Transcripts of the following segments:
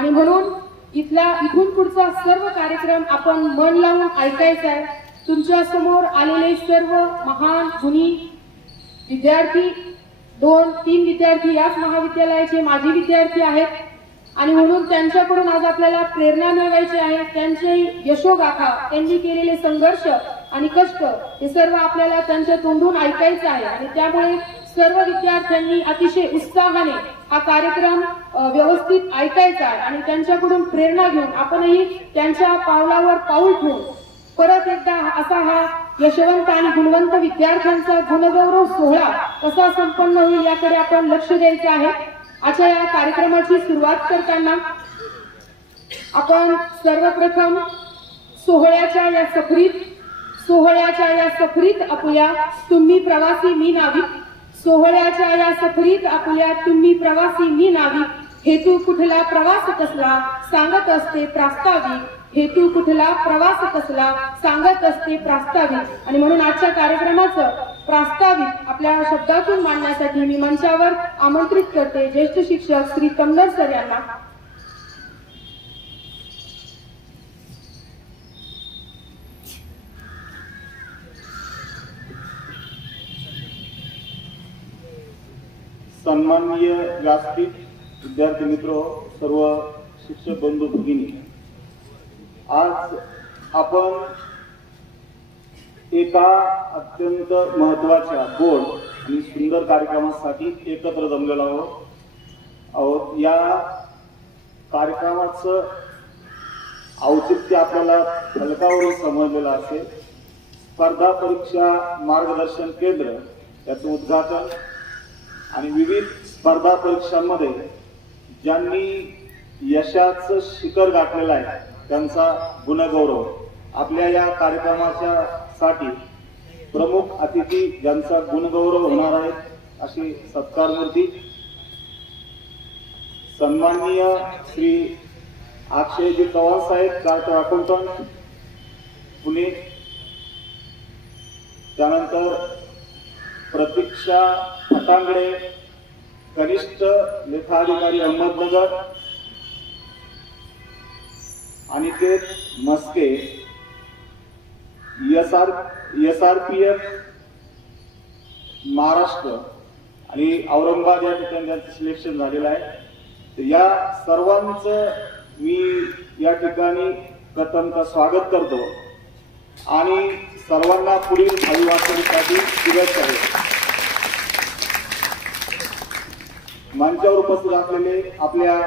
आणि म्हणून इथून पुढचा सर्व कार्यक्रम आपण मन लावून ऐकायचा आहे। तुमच्या समोर आलेले सर्व महान गुणी विद्यार्थी 2-3 विद्यार्थी याच महाविद्यालयाचे माजी विद्यार्थी आहेत आणि म्हणून त्यांच्याकडून आज आपल्याला प्रेरणा मिळवायची आहे। त्यांचे यशोगाथा, त्यांनी केलेले संघर्ष आणि कष्ट हे सर्व आपल्याला त्यांच्या तोंडून ऐकायचं आहे आणि त्यामुळे सर्व विद्यार्थ्यांनी अतिशय उत्साहाने हा कार्यक्रम व्यवस्थित ऐकायचा आहे आणि त्यांच्याकडून प्रेरणा घेऊन आपणही त्यांच्या पावलावर पाऊल ठेवून परत एकदा असा हा यशवंत आणि गुणवंत विद्यार्थ्यांचा गुणगौरव सोहळा कसा संपन्न होईल याकडे आपण लक्ष द्यायचं आहे। आजच्या या कार्यक्रमाची सुरुवात करताना आपण सर्वप्रथम सोहळ्याच्या या सफरीत आपुल्या तुम्ही प्रवासी मी नाविक, सोहळ्याच्या या सफरीत आपुल्या तुम्ही प्रवासी मी नाविक, हेतू कुठला प्रवास कसला सांगत असते प्रास्ताविक, हेतू कुठला प्रवास कसला सांगत असते प्रास्ताविक। आणि म्हणून आजच्या कार्यक्रमाचं प्रास्ताविक आपल्या शब्दातून मांडण्यासाठी मी मंचावर आमंत्रित करते ज्येष्ठ शिक्षक श्री कमनर सर यांना। सन्माननीय व्यासपीठ, विद्यार्थी मित्र, सर्व शिक्षक बंधू भगिनी, आज आपण एका अत्यंत महत्त्वाच्या गोड आणि सुंदर कार्यक्रमासाठी एकत्र जमलेलो आहोत। या कार्यक्रमाचं औचित्य आपल्याला फलकावरून समजलेलं असेल। स्पर्धा परीक्षा मार्गदर्शन केंद्र याचं उद्घाटन आणि विविध स्पर्धा परीक्षांमध्ये ज्यांनी यशाचं शिखर गाठलेलं आहे त्यांचा गुणगौरव। आपल्या या कार्यक्रमाच्या साठी प्रमुख अतिथी ज्यांचा गुणगौरव होणार आहे अशी सत्कारमूर्ती सन्माननीय श्री अक्षयजी चव्हाण साहेब, चार्टर्ड अकाउंटंट पुणे। त्यानंतर प्रतीक्षा फटांगडे, कनिष्ठ लेखा अधिकारी अहमदनगर, अनिकेत मस्के, SRPF महाराष्ट्र आणि औरंगाबाद या ठिकाणी त्यांचं सिलेक्शन झालेलं आहे। तर या सर्वांचं मी या ठिकाणी प्रथमतः स्वागत करतो आणि सर्वांना पुढील भावी वाटचालीसाठी शुभेच्छा देतो। मंचावर उपस्थित असलेले आपल्या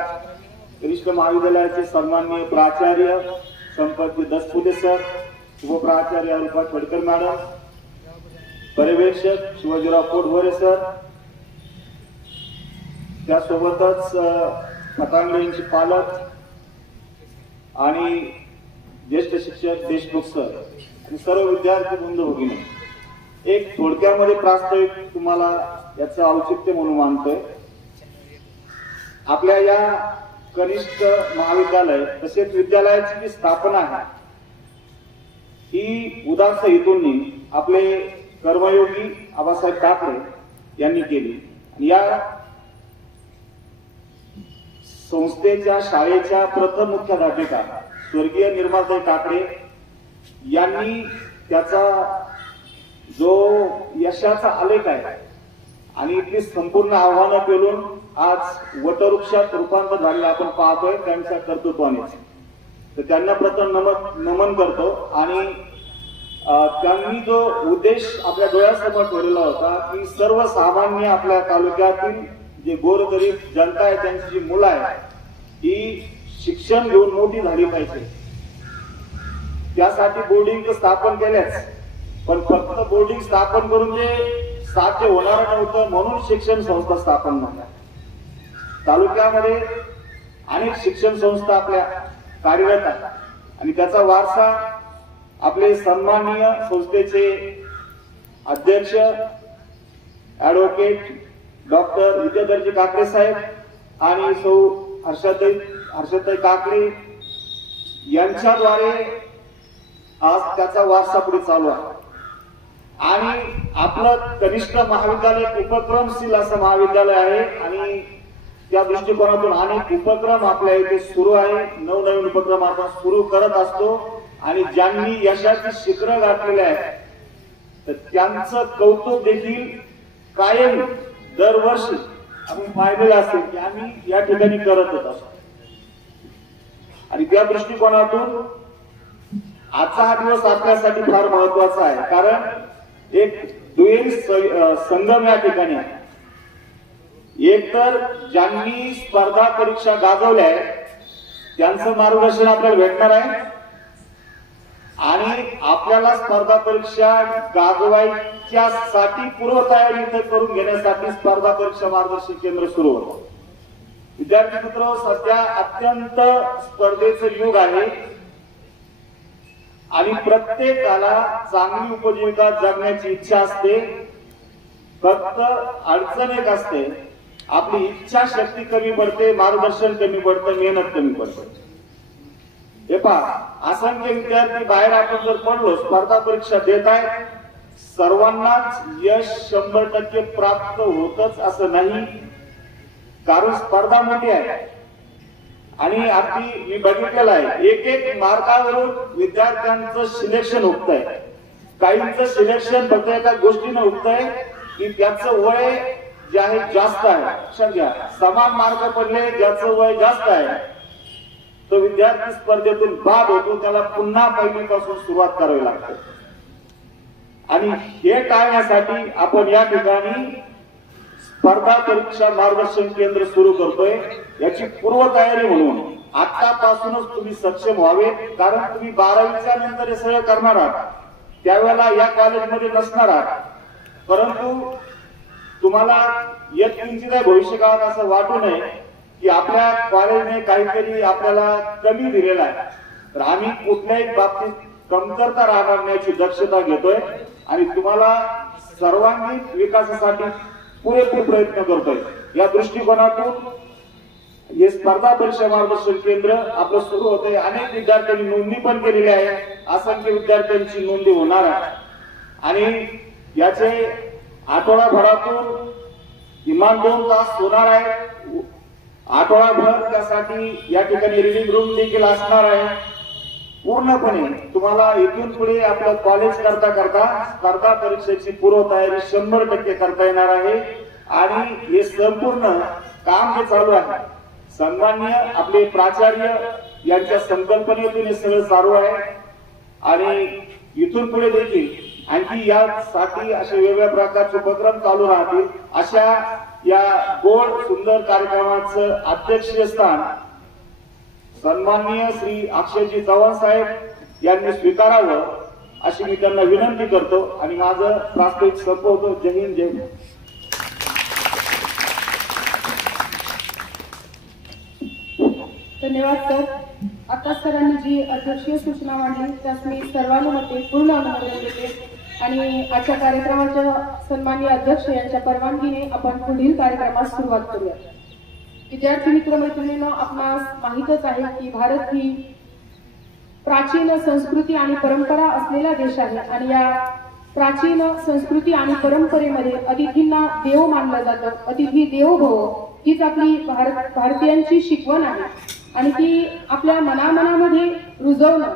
कनिष्ठ महाविद्यालयाचे सन्माननीय प्राचार्य संपतजी दसपुते सर, उपप्राचार्य अरुपा फडकर मॅडम, पर्यवेक्षक शिवाजीराव पोटभरे सर, त्यासोबतच फटांगडे यांचे पालक आणि ज्येष्ठ शिक्षक देशमुख सर आणि सर्व विद्यार्थी बंधू भगिनी, एक थोडक्यामध्ये प्रास्ताविक तुम्हाला याचं औचित्य म्हणून मानतोय। आपल्या या कनिष्ठ महाविद्यालय तसेच विद्यालयाची जी स्थापना आहे ही उदात्त हेतूंनी आपले कर्मयोगी आबासाहेब काकडे यांनी केली। या संस्थेच्या शाळेच्या प्रथम मुख्याध्यापिका स्वर्गीय निर्मलाताई काकडे यांनी त्याचा जो यशाचा आलेख आहे आणि इथली संपूर्ण आव्हानं पेलून आज वटवृक्षात रूपांतर झालेलं आपण पाहतोय त्यांच्या कर्तृत्वाने। तर त्यांना प्रथम नमन करतो आणि त्यांनी जो उद्देश आपल्या डोळ्यासमोर ठेवलेला होता की सर्वसामान्य आपल्या तालुक्यातील जे गोरगरीब जनता आहे त्यांची जी मुलं आहे ही शिक्षण घेऊन मोठी झाली पाहिजे, त्यासाठी बोर्डिंग स्थापन केलेच, पण फक्त बोर्डिंग स्थापन करून जे साध्य होणार नव्हतं म्हणून शिक्षण संस्था स्थापन झाल्या। तालुक्यामध्ये अनेक शिक्षण संस्था आपल्या कार्यरत आहेत आणि त्याचा वारसा आपले सन्माननीय संस्थेचे अध्यक्ष ऍडव्होकेट डॉक्टर विद्याधरजी काकडे साहेब आणि सौ हर्षदाताई काकडे यांच्याद्वारे आज त्याचा वारसा पुढे चालू आहे। आणि आपलं कनिष्ठ महाविद्यालय उपक्रमशील असं महाविद्यालय आहे आणि त्या दृष्टिकोनातून अनेक उपक्रम आपल्या इथे सुरू आहे, नवनवीन उपक्रम आपण सुरू करत असतो आणि ज्यांनी यशाची शिखरं गाठलेली आहेत तर त्यांचं कौतुक देखील कायम दरवर्षी आपण पाहिलेलं असेल की आम्ही या ठिकाणी करतच असतो. आणि त्या दृष्टिकोनातून आजचा हा दिवस आपल्यासाठी फार महत्वाचा आहे, कारण एक दुहेरी संगम या ठिकाणी आहे. एक तर ज्यांनी स्पर्धा परीक्षा गाजवल्या त्यांचं मार्गदर्शन आपल्याला भेटणार आहे आणि आपल्याला स्पर्धा परीक्षा गाजवायच्यासाठी पूर्वतयारी इथे करून घेण्यासाठी स्पर्धा परीक्षा मार्गदर्शन केंद्र सुरू होतं. विद्यार्थी मित्र, सध्या अत्यंत स्पर्धेचं युग आहे आणि प्रत्येकाला चांगली उपजीविका जगण्याची इच्छा असते. फक्त अडचण एक असते, आपली इच्छाशक्ती कमी पडते, मार्गदर्शन कमी पडतं, मेहनत कमी पडते. हे पहा, असंख्य विद्यार्थी बाहेर आपण जर पडलो, स्पर्धा परीक्षा देत आहेत, सर्वांनाच यश 100% प्राप्त होतच असं नाही, कारण स्पर्धा मोठी आहे आणि अगदी मी बघितलेलं आहे एक एक मार्कावरून विद्यार्थ्यांचं सिलेक्शन होतंय. काहींचं सिलेक्शन फक्त एका गोष्टीनं होतंय की त्याचं वय जे आहे जास्त आहे. लक्षात घ्या, समान मार्क पडले, ज्याचं वय जास्त आहे तो विद्यार्थी स्पर्धेतून बाद होतो, त्याला पुन्हा पहिलीपासून सुरुवात करावी लागते. आणि हे टाळण्यासाठी आपण या ठिकाणी स्पर्धा परीक्षा मार्गदर्शन केंद्र सुरू करतोय. याची पूर्वतयारी म्हणून आतापासूनच तुम्ही सक्षम व्हावे, कारण तुम्ही 12वीच्या नंतर हे सगळं करणार आहात, त्यावेळेला या कॉलेजमध्ये नसणार आहात, परंतु तुम्हाला एक किंचित भविष्यकाळात असं वाटू नये की आपल्या कॉलेजने काहीतरी आपल्याला कमी दिलेला आहे. तर आम्ही कुठल्याही बाबतीत कमतरता राहणार नाही याची दक्षता घेतोय आणि तुम्हाला सर्वांगीण विकासासाठी पुरेपूर प्रयत्न करतोय. या दृष्टिकोनातून हे स्पर्धा परीक्षा मार्गदर्शन केंद्र आपलं सुरू होतंय. अनेक विद्यार्थ्यांनी नोंदणी पण केलेली आहे, असंख्य विद्यार्थ्यांची नोंदणी होणार आहे आणि याचे आठवडाभरातून किमान 2 तास होणार आहे. आठवडाभर त्यासाठी या ठिकाणी रिडिंग रूम देखील असणार आहे. पूर्णपणे तुम्हाला इथून पुढे आपलं कॉलेज करता करता स्पर्धा परीक्षेची पूर्वतयारी 100% करता येणार आहे. आणि हे संपूर्ण काम जे चालू आहे, सन्माननीय आपले प्राचार्य यांच्या संकल्पनेतून हे सगळं चालू आहे आणि इथून पुढे देखील आणखी यासाठी असे वेगवेगळ्या प्रकारचे उपक्रम चालू राहतील. अशा या गोड सुंदर कार्यक्रमाचं अध्यक्षीय स्थान सन्माननीय श्री अक्षयजी चव्हाण साहेब यांनी स्वीकारावं अशी मी त्यांना विनंती करतो आणि माझं प्रास्ताविक संपवतो. जय हिंद, जय हिंद. धन्यवाद सर. आता सरांनी जी अध्यक्षीय सूचना मांडली त्यास मी सर्वानुमते पूर्ण अनुमोदन देते आणि आजच्या कार्यक्रमाच्या सन्माननीय अध्यक्ष यांच्या परवानगीने आपण पुढील कार्यक्रमास सुरुवात करूया. विद्यार्थी मित्र मैत्रिणींनो, आपणास माहीतच आहे की भारत ही प्राचीन संस्कृती आणि परंपरा असलेला देश आहे आणि या प्राचीन संस्कृती आणि परंपरेमध्ये अतिथींना देव मानलं जातं. अतिथी देवो भव हीच आपली भारतीयांची शिकवण आहे आणि ती आपल्या मनामध्ये रुजवणं,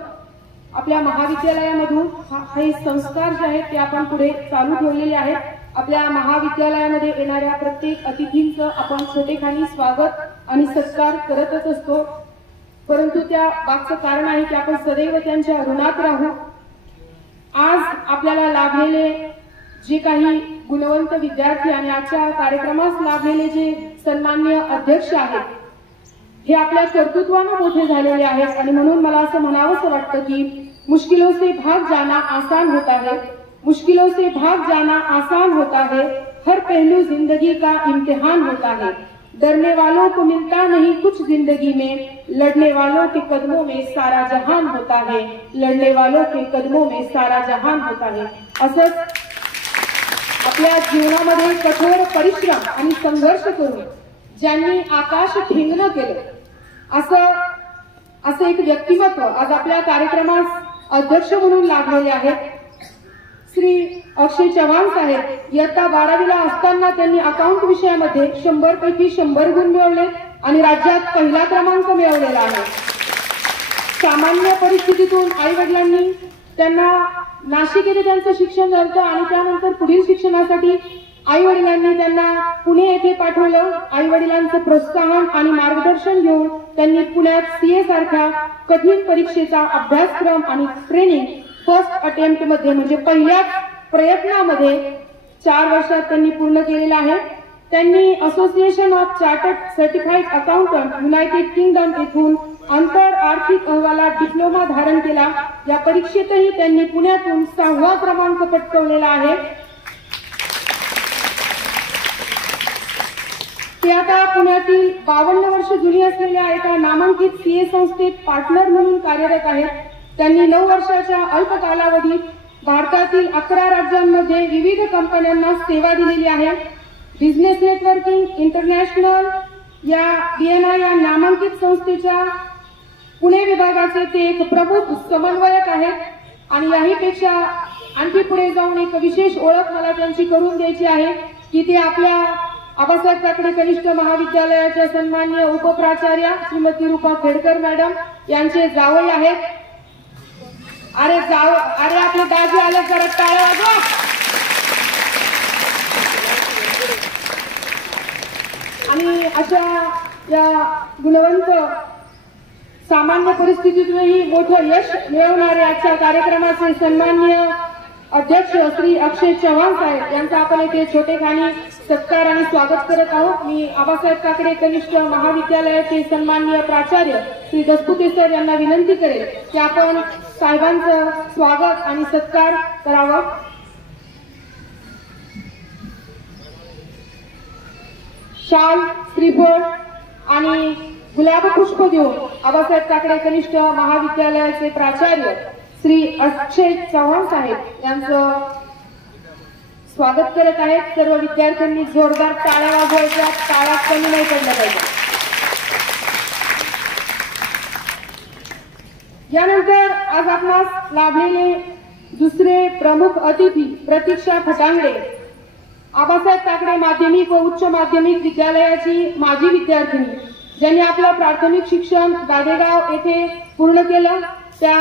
आपल्या महाविद्यालयामधून हे संस्कार जे आहेत ते आपण पुढे चालू ठेवलेले आहेत. आपल्या महाविद्यालयामध्ये येणाऱ्या प्रत्येक अतिथींचं आपण छोटेखानी स्वागत आणि सत्कार करतच असतो, परंतु त्या मागचं कारण आहे की आपण सदैव त्यांच्या ऋणात राहू. आज आपल्याला लाभलेले जे काही गुणवंत विद्यार्थी आणि आजच्या कार्यक्रमास लाभलेले जे सन्माननीय अध्यक्ष आहेत हे आपल्या कर्तृत्वानं मोठे झालेले आहेत आणि म्हणून मला असं म्हणावंसं वाटतं की मुश्किलों से भाग जाना आसान होता है, मुश्किलों से भाग जाना आसान होता है, हर पहलू जिंदगी का इम्तिहान होता है, डरने वालों को मिलता नहीं कुछ जिंदगी में, लड़ने वालों के कदमों में सारा जहान होता है, लड़ने वालों के कदमों में सारा जहान होता है. असंच आपल्या जीवनामध्ये कठोर परिश्रम आणि संघर्ष करून ज्यांनी आकाश ठेंगणं केलं असं एक व्यक्तिमत्व आज आपल्या कार्यक्रमास अध्यक्ष म्हणून लाभलेले आहेत. श्री अक्षय चव्हाण साहेब इयत्ता 12वीला असताना त्यांनी अकाउंट विषयामध्ये 100 पैकी 100 गुण मिळवले आणि राज्यात पहिला क्रमांक मिळवलेला आहे. सामान्य परिस्थितीतून आई वडिलांनी त्यांना नाशिक येथे त्यांचं शिक्षण झालं आणि त्यानंतर पुढील शिक्षणासाठी आई वडिलांनी त्यांना पुणे येथे पाठवलं. आई वडिलांचं प्रोत्साहन आणि मार्गदर्शन घेऊन त्यांनी पुण्यात सीए सारख्या कठीण परीक्षेचा अभ्यासक्रम आणि ट्रेनिंग फर्स्ट अटेम्प्ट मध्ये म्हणजे पहिल्या प्रयत्नामध्ये 4 वर्षात त्यांनी पूर्ण केलेला आहे. त्यांनी association of chartered certified accountant United kingdom येथून आंतर आर्थिक अहवालात डिप्लोमा धारण केला. या परीक्षेतही त्यांनी पुण्यातून 6वा क्रमांक पटकावलेला आहे. ते आता पुण्यातील 52 वर्ष जुनी असलेल्या एका नामांकित सीए संस्थेत पार्टनर म्हणून कार्यरत आहेत. त्यांनी 9 वर्षाच्या अल्प कालावधीत भारतातील 11 राज्यांमध्ये विविध कंपन्यांना सेवा दिलेली आहे. बिझनेस नेटवर्किंग इंटरनॅशनल या BNI या नामांकित संस्थेच्या पुणे विभागाचे ते एक प्रमुख समन्वयक आहेत. आणि याहीपेक्षा आणखी पुढे जाऊन एक विशेष ओळख मला त्यांची करून द्यायची आहे की ते आपल्या आबासाहेब ताकडे कनिष्ठ महाविद्यालयाच्या सन्माननीय उपप्राचार्या श्रीमती रूपा खेडकर मॅडम यांचे जावई आहेत. अरे आपले दाजी आले, जरा टाळ्या वाजवा. आणि अशा या गुणवंत सामान्य परिस्थितीतूनही मोठं यश मिळवणारे आजच्या कार्यक्रमाचे सन्माननीय अध्यक्ष श्री अक्षय चव्हाण साहेब यांचा आपण येथे छोटेखानी सत्कार आणि स्वागत करत आहोत. मी आबासाहेब ताकडे कनिष्ठ महाविद्यालयाचे सन्माननीय प्राचार्य श्री दसपुते सर यांना विनंती करेल की आपण साहेबांचं स्वागत आणि सत्कार करावं. शाल, श्रीफळ आणि गुलाब पुष्प देऊन आबासाहेब ताकडे कनिष्ठ महाविद्यालयाचे प्राचार्य श्री अक्षय चव्हाण साहेब यांचं स्वागत करत आहेत. सर्व विद्यार्थ्यांनी जोरदार टाळ्या वाजवायच्या, टाळ्या कमी नाही पडल्या पाहिजे. यानंतर आज आपणास लाभलेले दुसरे प्रमुख अतिथी प्रतीक्षा फटांगडे, आबासाहेब ताकडे माध्यमिक व उच्च माध्यमिक विद्यालयाची माजी विद्यार्थिनी, ज्यांनी आपलं प्राथमिक शिक्षण गादेगाव येथे पूर्ण केलं. त्या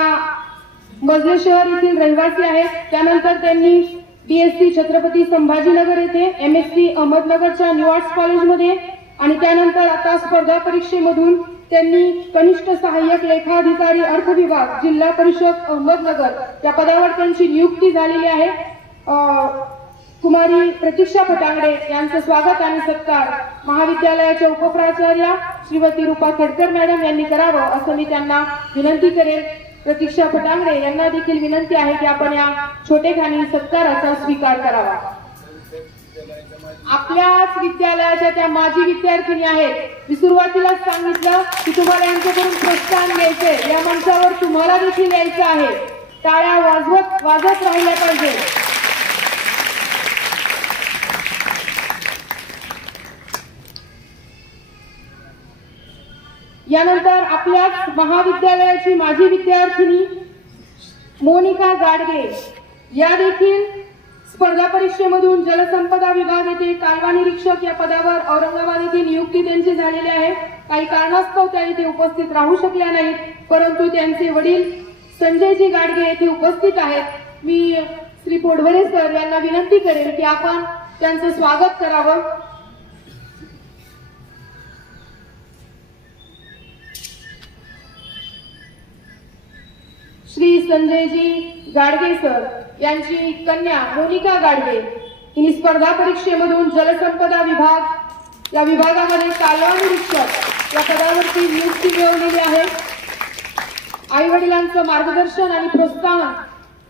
मजले शहर येथील रहिवासी आहेत. त्यानंतर त्यांनी BSc छत्रपती संभाजीनगर येथे, MSc अहमदनगरच्या न्यू आर्ट्स कॉलेजमध्ये आणि त्यानंतर आता स्पर्धा परीक्षेमधून त्यांनी कनिष्ठ सहाय्यक लेखाधिकारी अर्थ विभाग जिल्हा परिषद अहमदनगर या पदावर त्यांची नियुक्ती झालेली आहे. कुमारी प्रतीक्षा फटांगडे यांचं स्वागत आणि सत्कार महाविद्यालयाच्या उपप्राचार्या श्रीमती रूपा खेडकर मॅडम यांनी करावं असं मी त्यांना विनंती करेन. प्रतीक्षा फटांगडे यांना देखील विनंती आहे की आपण या छोटेखानी सत्काराचा स्वीकार करावा. आपल्याच विद्यालयाच्या त्या माजी विद्यार्थिनी आहेत. मी सुरुवातीलाच सांगितलं की तुम्हाला यांच्याकडून प्रोत्साहन घ्यायचंय. या मंचावर तुम्हाला देखील यायचं आहे. टाळ्या वाजत राहिल्या पाहिजे. यानंतर आपल्याच महाविद्यालयाची माजी विद्यार्थिनी मोनिका गाडगे या देखील स्पर्धा परीक्षेमधून जलसंपदा विभाग येथे कालवा निरीक्षक या पदावर औरंगाबाद येथे नियुक्ती त्यांची झालेली आहे. काही कारणास्तव त्या इथे उपस्थित राहू शकल्या नाहीत, परंतु त्यांचे वडील संजयजी गाडगे येथे उपस्थित आहेत. मी श्री पोडवरे सर यांना विनंती करेन की आपण त्यांचं स्वागत करावं. श्री संजयजी गाडगे सर यांची कन्या मोनिका गाडगे हिने स्पर्धा परीक्षेमधून जलसंपदा विभाग या विभागामध्ये कालवा निरीक्षक या पदावरती नियुक्ती मिळवलेली आहे. आई वडिलांचं मार्गदर्शन आणि प्रोत्साहन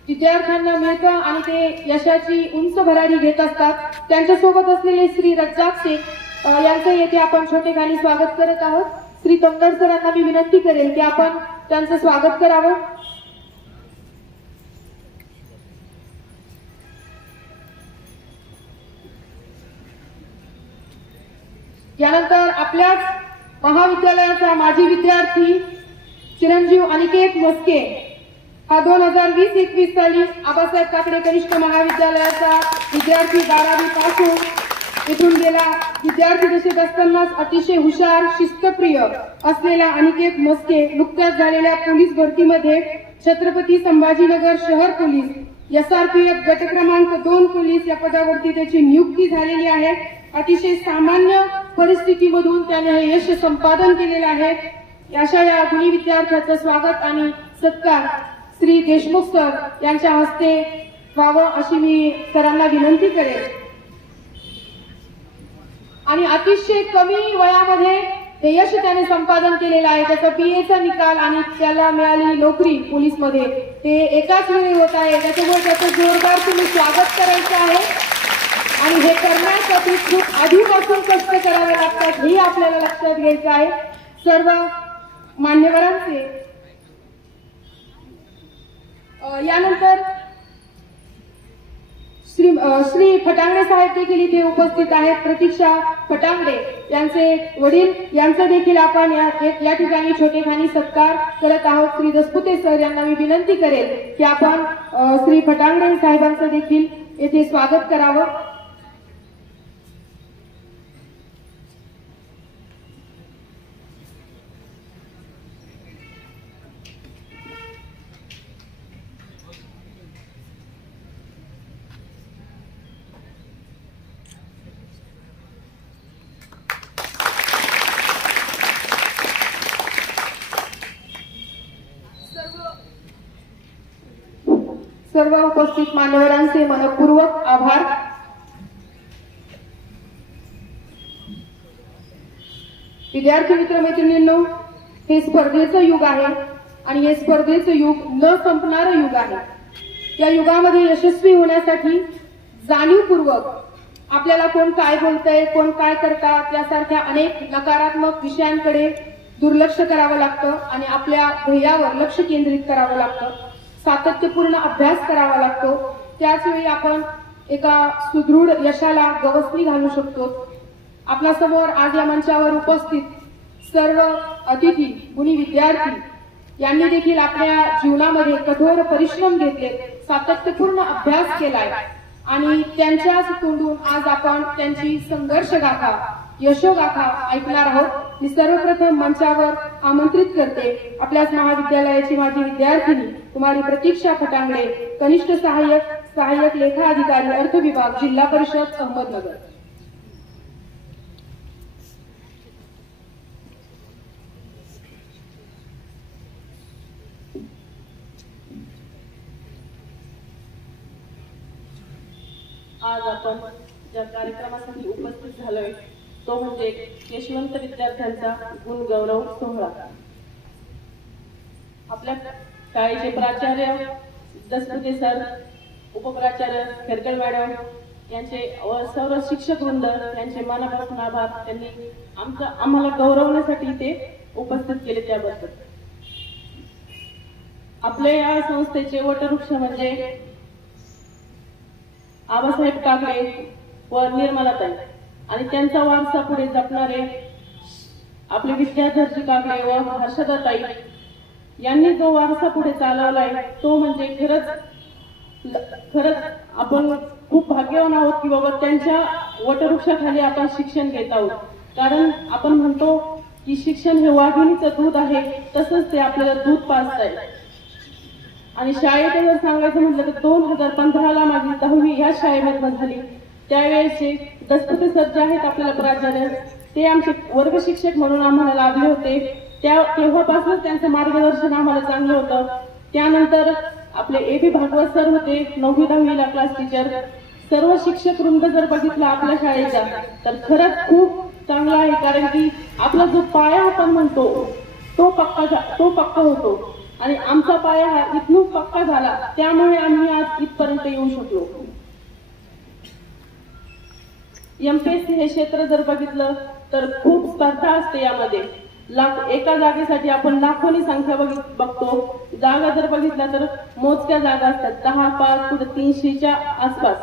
विद्यार्थ्यांना मिळतं आणि ते यशाची उंच भरारी घेत असतात. त्यांच्यासोबत असलेले श्री रज्जाक शेख यांचं येथे आपण छोटेखानी स्वागत करत आहोत. श्री तोंडर सरांना मी विनंती करेन की आपण त्यांचं स्वागत करावं. यानंतर आपल्याच महाविद्यालयाचा माजी विद्यार्थी चिरंजीव अनिकेत मस्के हा 2020-21 साली आबासाहेब काकडे कनिष्ठ महाविद्यालयाचा विद्यार्थी 12वी पासून इथून गेला. विद्यार्थी दशेत असतानाच अतिशय हुशार शिस्तप्रिय असलेला अनिकेत मस्के नुकत्याच झालेल्या पोलीस भरतीमध्ये छत्रपती संभाजीनगर शहर पोलीस SRPF गट क्रमांक 2 पोलीस या पदावरती त्याची नियुक्ती झालेली आहे. अतिशय सामान्य परिस्थितीमधून त्याने हे यश संपादन केलेलं आहे. अशा या गुणी विद्यार्थ्याचं स्वागत आणि सत्कार श्री देशमुख सर यांच्या हस्ते व्हावं अशी मी सरांना विनंती करेन. आणि अतिशय कमी वयामध्ये हे यश त्याने संपादन केलेलं आहे. त्याचा PA निकाल आणि त्याला मिळालेली नोकरी पोलीस मध्ये ते एकाच वेळी होत आहे. त्याच्यामुळे त्याचं जोरदार तुम्ही स्वागत करायचं आहे. आणि हे करण्यासाठी खूप आधीपासून कष्ट करावे लागतात हे आपल्याला लक्षात घ्यायचं आहे. सर्व मान्यवरांचे यानंतर श्री फटांगडे साहेब देखील इथे उपस्थित आहेत. प्रतीक्षा फटांगडे यांचे वडील यांचा देखील आपण या ठिकाणी छोटेखानी सत्कार करत आहोत. श्री दसपुते सर यांना मी विनंती करेल की आपण श्री फटांगडे साहेबांचं देखील येथे स्वागत करावं. सर्व उपस्थित मान्यवरांचे मनपूर्वक आभार. विद्यार्थी मित्र मैत्रिणींनो, हे स्पर्धेचं युग आहे आणि हे स्पर्धेचं युग न संपणारं युग आहे. या युगामध्ये यशस्वी होण्यासाठी जाणीवपूर्वक आपल्याला कोण काय बोलतंय, कोण काय करतात यासारख्या अनेक नकारात्मक विषयांकडे दुर्लक्ष करावं लागतं आणि आपल्या ध्येयावर लक्ष केंद्रित करावं लागतं. सातत्यपूर्ण अभ्यास करावा लागतो. त्याचवेळी आपण एका सुदृढ यशाला गवसणी घालू शकतो. आपल्या समोर आज या मंचावर उपस्थित सर्व अतिथी गुणी विद्यार्थी यांनी देखील आपल्या जीवनामध्ये कठोर परिश्रम घेतले, सातत्यपूर्ण अभ्यास केलाय आणि त्यांच्याच तोंडून आज आपण त्यांची संघर्ष गाथा, यशोगाथा ऐकणार आहोत. मी सर्वप्रथम मंचावर आमंत्रित करते आपल्याच महाविद्यालयाची माजी विद्यार्थिनी कुमारी प्रतीक्षा फटांगडे, कनिष्ठ सहाय्यक लेखा अधिकारी अर्थ विभाग, जिल्हा परिषद अहमदनगर. आज आपण ज्या कार्यक्रमासाठी उपस्थित झालोय तो म्हणजे यशवंत विद्यार्थ्यांचा गुण गौरव सोहळा. आपल्या शाळेचे प्राचार्य दसपुते सर, उपप्राचार्य खेरकर मॅडम यांचे व सर्व शिक्षक वृंद यांचे मनापासून आभार. त्यांनी आम्हाला गौरवण्यासाठी ते उपस्थित केले त्याबद्दल. आपल्या या संस्थेचे वटवृक्ष म्हणजे आबासाहेब काकडे व निर्मलाताई आणि त्यांचा वारसा पुढे जपणारे आपले विद्याधरजी काकडे व हर्षदाताई यांनी जो वारसा पुढे चालवलाय तो म्हणजे खरंच आपण खूप भाग्यवान आहोत की बाबा त्यांच्या वटवृक्षाखाली आपण शिक्षण घेत आहोत. कारण आपण म्हणतो की शिक्षण हे वाघिणीचं दूध आहे, तसंच ते आपल्याला दूध पाजतंय. आणि शाळेत जर सांगायचं म्हटलं तर 2015ला माझी 10वी या शाळेमधून झाली. त्यावेळेचे दसपुते सर जे आहेत आपल्याला प्राचार्य, ते आमचे वर्ग शिक्षक म्हणून आम्हाला लाभले होते. तेव्हापासूनच त्यांचं मार्गदर्शन आम्हाला चांगलं होतं. त्यानंतर आपले AB भागवत सर होते, 9वी-10वीला क्लास टीचर. सर्व शिक्षक वृंद जर बघितला आपल्या शाळेचा तर खरंच खूप चांगला आहे. कारण की आपला जो पाया आपण म्हणतो तो पक्का होतो आणि आमचा पाया हा इथून पक्का झाला, त्यामुळे आम्ही आज इथपर्यंत येऊ शकलो. MPSC हे क्षेत्र जर बघितलं तर खूप स्पर्धा असते. यामध्ये एका जागेसाठी आपण लाखोनी संख्या बघतो. जागा जर बघितल्या तर मोजक्या जागा असतात, 10, 5, पुढे 300च्या आसपास.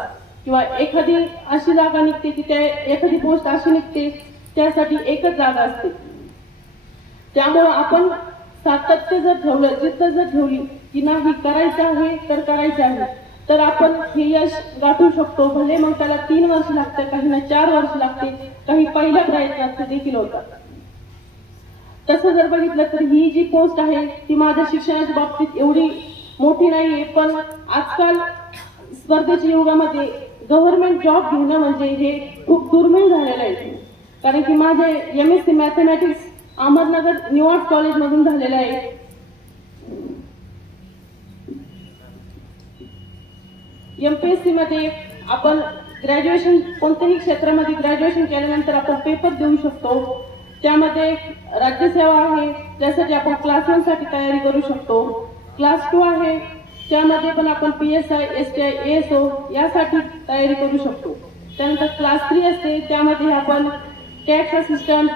किंवा एखादी अशी जागा निघते की त्या एखादी पोस्ट अशी निघते त्यासाठी एकच जागा असते. त्यामुळे आपण सातत्य जर ठेवलं, जिद्द जर ठेवली की नाही करायचं आहे तर करायचं आहे, तर आपण हे यश गाठू शकतो. भले मग त्याला 3 वर्ष लागते, काहींना 4 वर्ष लागते, काही पहिल्या प्रयत्नात देखील होतात. तसं जर बघितलं तर ही जी पोस्ट आहे ती माझ्या शिक्षणाच्या बाबतीत एवढी मोठी नाहीये, पण आजकाल स्पर्धेच्या युगामध्ये गव्हर्नमेंट जॉब घेणं म्हणजे हे खूप दुर्मिळ झालेलं आहे. कारण की माझे MSc mathematics Ahmednagar new arts college मधून झालेलं आहे. MPSC मध्ये आपण ग्रॅज्युएशन कोणत्याही क्षेत्रामध्ये ग्रॅज्युएशन केल्यानंतर आपण पेपर देऊ शकतो. त्यामध्ये राज्यसेवा आहे, त्यासाठी आपण क्लास 1 साठी तयारी करू शकतो. क्लास 2 आहे, त्यामध्ये पण आपण PSI, STI, ASO यासाठी तयारी करू शकतो. त्यानंतर क्लास 3 असते, त्यामध्ये आपण टॅक्स असिस्टंट,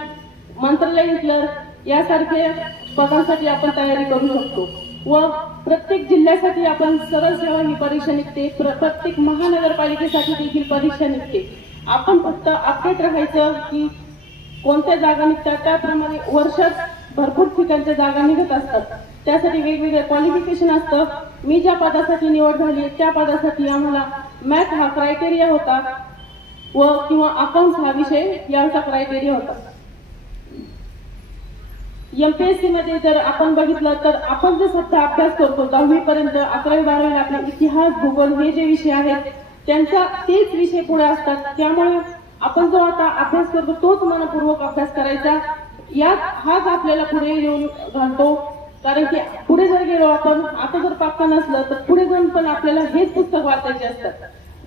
मंत्रालयीन क्लर्क यासारख्या पदांसाठी आपण तयारी करू शकतो. व प्रत्येक जिल्ह्यासाठी आपण सरळ सेवा ही परीक्षा निघते, प्रत्येक महानगरपालिकेसाठी देखील परीक्षा निघते. आपण फक्त अपडेट राहायचं की कोणत्या जागा निघतात, त्याप्रमाणे वर्षात भरपूर ठिकाणच्या जागा निघत असतात. त्यासाठी वेगवेगळे क्वालिफिकेशन असतं. मी ज्या पदासाठी निवड झाली त्या पदासाठी आम्हाला मॅथ हा क्रायटेरिया होता व किंवा अकाउंट्स हा विषय यांचा क्रायटेरिया होता. MPSC मध्ये जर आपण बघितलं तर आपण जे सध्या अभ्यास करतो 10वी पर्यंत, 11वी 12वी आपले इतिहास, भूगोल हे जे विषय आहेत त्यांचा तेच विषय पुढे असतात. त्यामुळे आपण जो आता अभ्यास करतो तोच मनपूर्वक अभ्यास करायचा, हाच आपल्याला पुढे येऊन घालतो. कारण की पुढे जर गेलो आपण, आता जर पक्का नसलं तर पुढे जाऊन पण आपल्याला हेच पुस्तक वाचायचे असतात,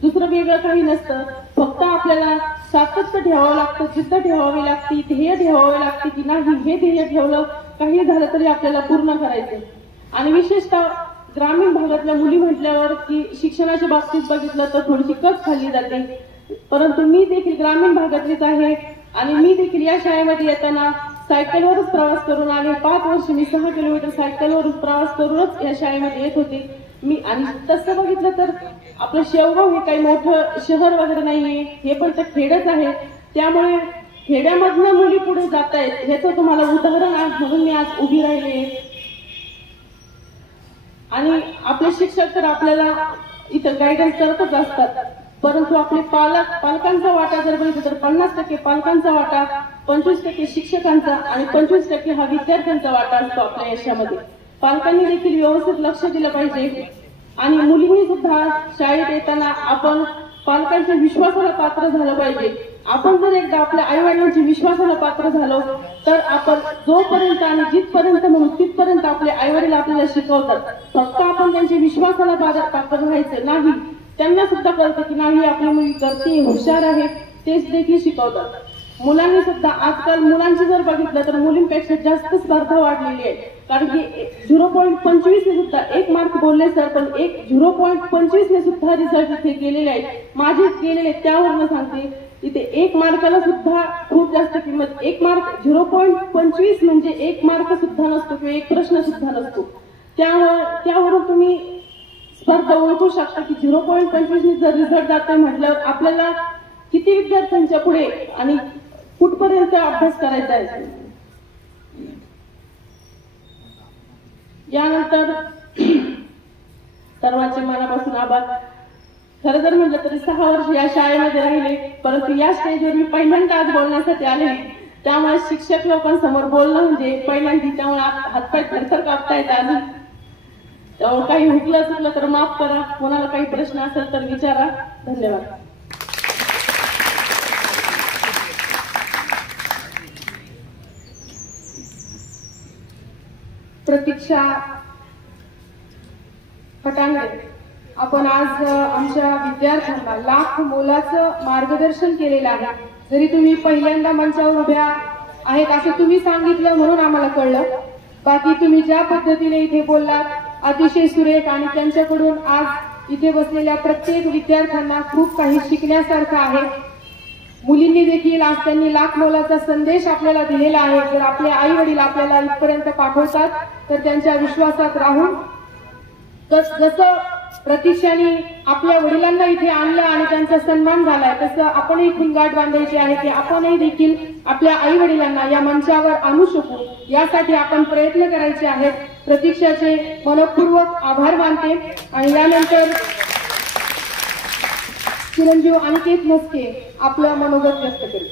दुसरं वेगळं काही नसतं. फक्त आपल्याला सातत्य ठेवावं लागतं, जिद्द ठेवावी लागते, ध्येय ठेवावे लागते की नाही हे ध्येय ठेवलं काही झालं तरी आपल्याला पूर्ण करायचं. आणि विशेषतः ग्रामीण भागातल्या मुली म्हटल्यावर की शिक्षणाच्या बाबतीत बघितलं तर थोडीशी कच खाल्ली जाते, परंतु मी देखील ग्रामीण भागातलीच आहे आणि मी देखील या शाळेमध्ये येताना सायकलवरच प्रवास करून आले. 5 वर्ष मी 6 किलोमीटर सायकलवरून प्रवास करूनच या शाळेमध्ये येत होते मी. आणि तसं बघितलं तर आपलं शेवगाव हे काही मोठं शहर वगैरे नाहीये, हे पण तर खेडच आहे. त्यामुळे खेड्यामधनं मुली पुढे जात आहेत ह्याचं तुम्हाला उदाहरण आहे, म्हणून मी आज उभी राहिले. आणि आपले शिक्षक तर आपल्याला इथं गायडन्स करतच असतात, परंतु आपले पालकांचा वाटा जर बघितलं तर 50% पालकांचा वाटा, 25% शिक्षकांचा आणि 25% हा विद्यार्थ्यांचा वाटा असतो आपल्या यशामध्ये. पालकांनी देखील व्यवस्थित लक्ष दिलं पाहिजे. आणि मुलींनी सुद्धा शाळेत येताना आपण पालकांच्या विश्वासाला पात्र झालं पाहिजे. आपण जर एकदा आपल्या आई वडिलांच्या विश्वासाला पात्र झालो तर आपण जोपर्यंत आणि जिथपर्यंत म्हणून तिथपर्यंत आपले आई वडील आपल्याला शिकवतात. फक्त आपण त्यांच्या विश्वासाला पात्र राहायचं नाही, त्यांना सुद्धा कळतं की नाही आपली मुलगी करते, हुशार आहे, तेच देखील शिकवतात. मुलांनी सुद्धा आजकाल मुलांची जर बघितलं तर मुलींपेक्षा जास्त स्पर्धा वाढलेली आहे. कारण की 0.25 ने सुद्धा 1 मार्क बोलले सर, पण 0.25 ने सुद्धा रिझल्ट इथे गेलेले आहेत. माझे गेलेले त्यावरनं सांगते, इथे 1 मार्काला सुद्धा खूप जास्त किंमत. 1 मार्क 0.25 म्हणजे 1 मार्क सुद्धा नसतो किंवा 1 प्रश्न सुद्धा नसतो. त्यावरून तुम्ही स्पर्धा ओळखू शकता की 0.25 ने जर रिझल्ट जातोय म्हटल्यावर आपल्याला किती विद्यार्थ्यांच्या पुढे आणि कुठपर्यंत अभ्यास करायचा आहे. यानंतर सर्वांचे मनापासून आभार. खरं जर म्हटलं तरी 6 वर्ष या शाळेमध्ये राहिले, परंतु या स्टेजवर मी पहिल्यांदा आज बोलण्यासाठी आले, त्यामुळे शिक्षक लोकांसमोर बोलणं म्हणजे पहिल्यांदा, त्यामुळे हातपाय थरथर कापतायत अजून. त्यामुळे काही हुकलं चुकलं तर माफ करा, कोणाला काही प्रश्न असेल तर विचारा. धन्यवाद. प्रतीक्षा फटांगे, आपण आज आमच्या विद्यार्थ्यांना लाख मोलाचं मार्गदर्शन केलेलं आहे. जरी तुम्ही पहिल्यांदा मंचावर उभ्या आहेत असं तुम्ही सांगितलं म्हणून आम्हाला कळलं, बाकी तुम्ही ज्या पद्धतीने इथे बोललात अतिशय सुरेख. आणि त्यांच्याकडून आज इथे बसलेल्या प्रत्येक विद्यार्थ्यांना खूप काही शिकण्यासारखं आहे. मुलींनी देखील आज त्यांनी लाख मोलाचा संदेश आपल्याला दिलेला आहे. जर आपले आई वडील आपल्याला इथपर्यंत पाठवतात तर त्यांच्या विश्वासात राहून, जसं प्रतीक्षाने आपल्या वडिलांना इथे आणलं आणि त्यांचा सन्मान झालाय, तसं आपणही गाठ बांधायची आहे की आपणही देखील आपल्या आई वडिलांना या मंचावर आणू शकू. यासाठी आपण प्रयत्न करायचे आहेत. प्रतीक्षाचे मनपूर्वक आभार मानते आणि यानंतर चिरंजीव अनिकेत म्हस्के आपलं मनोगत व्यक्त करेल.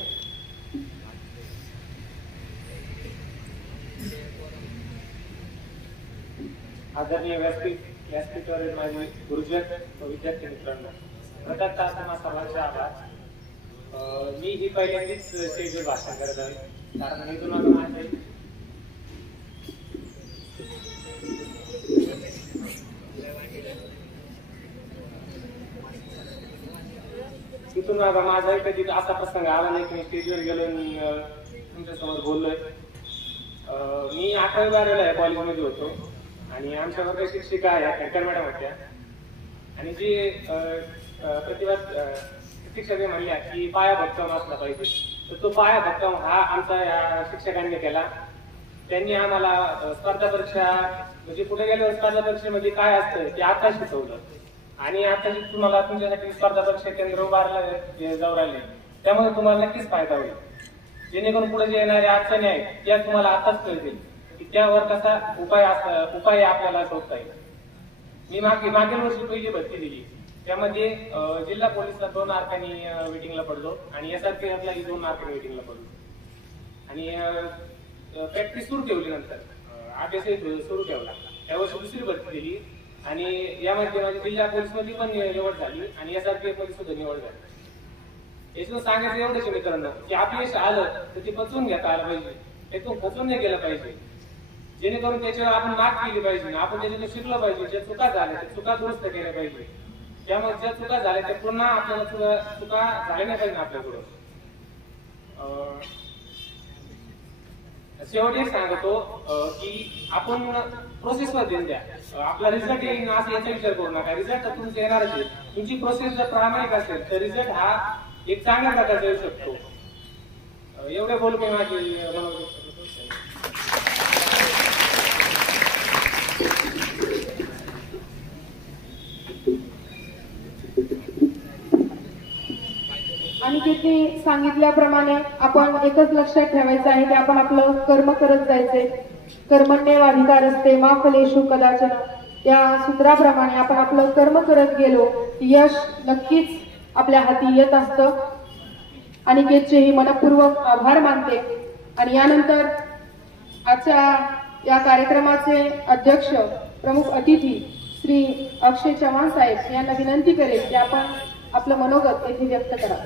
आदरणीय व्यासपीठावरील माझे गुरुजन व विद्यार्थी मित्रांनो, प्रथमतः माझा सर्वांचा आभार. मी ही पहिल्यांदाच स्टेजवर भाषण करत आहे, कारण मी तुम्हाला माझे तिथून माझा कधी असा प्रसंग आला नाही की मी स्टेजवर गेलो तुमच्यासमोर बोललोय. मी 11वी-12वीला या कॉलेजमध्ये होतो आणि आमच्या वर्ग शिक्षिका ह्या खडकर मॅडम होत्या आणि जी शिक्षक म्हणल्या की पाया भक्कम असला पाहिजे, तर तो पाया भक्कम हा आमचा या शिक्षकांनी केला. त्यांनी आम्हाला स्पर्धा परीक्षा म्हणजे पुढे गेल्यावर स्पर्धा परीक्षेमध्ये काय असतं ते आता शिकवलं आणि आता जे तुम्हाला तुमच्यासाठी स्पर्धा परीक्षा केंद्र उभारलं जाऊ राहिले त्यामुळे तुम्हाला नक्कीच फायदा होईल. जेणेकरून पुढे जे येणाऱ्या अडचणी आहेत त्या तुम्हाला आताच कळतील की त्यावर कसा उपाय आपल्याला शोधता येईल. मी मागील वर्षी पहिली भरती दिली, त्यामध्ये जिल्हा पोलीसला 2 मार्कांनी वेटिंगला पडलो आणि SRPF ही 2 मार्कांनी वेटिंगला पडलो आणि प्रॅक्टिस सुरू ठेवली. नंतर अभ्यासही सुरू ठेवला. त्यावर्षी दुसरी भरती दिली आणि यामध्ये माझी जिल्हा पोलीस मध्ये पण निवड झाली आणि SRPF मध्ये सुद्धा निवड झाली. याच्यातून सांगायचं एवढंच मित्रांनो की अपयश आलं तर ते पचवून घेता आलं पाहिजे, त्यातून खचून नाही गेलं पाहिजे, जेणेकरून त्याच्यावर आपण मात केली पाहिजे, आपण त्याच्यातून शिकलं पाहिजे. ज्या चुका झाल्या त्या चुका दुरुस्त केल्या पाहिजे. त्यामुळे ज्या चुका झाल्या त्या पुन्हा आपल्याला चुका झाल्या नाही पाहिजे आपल्याकडून. शेवटी सांगतो की आपण प्रोसेस वर देऊन द्या, आपला रिझल्ट येईल असं याचा विचार करू नका. रिझल्ट तर तुमचा येणारच आहे. तुमची प्रोसेस जर प्रामाणिक असेल तर रिझल्ट हा एक चांगल्या प्रकारचा येऊ शकतो. एवढे बोलून मी माझी अनिकेतने सांगितल्याप्रमाणे आपण एकच लक्षात ठेवायचं आहे की आपण आपलं कर्म करत जायचंय. कर्मण्येवाधिकारस्ते मा फलेषु कदाचन या सूत्राप्रमाणे आपण आपलं कर्म करत गेलो की यश नक्कीच आपल्या हाती येत असतं. अनिकेतचेही मनपूर्वक आभार मानते आणि यानंतर आजच्या या कार्यक्रमाचे अध्यक्ष प्रमुख अतिथी श्री अक्षय चव्हाण साहेब यांना विनंती करेल की आपण आपलं मनोगत येथे व्यक्त करा.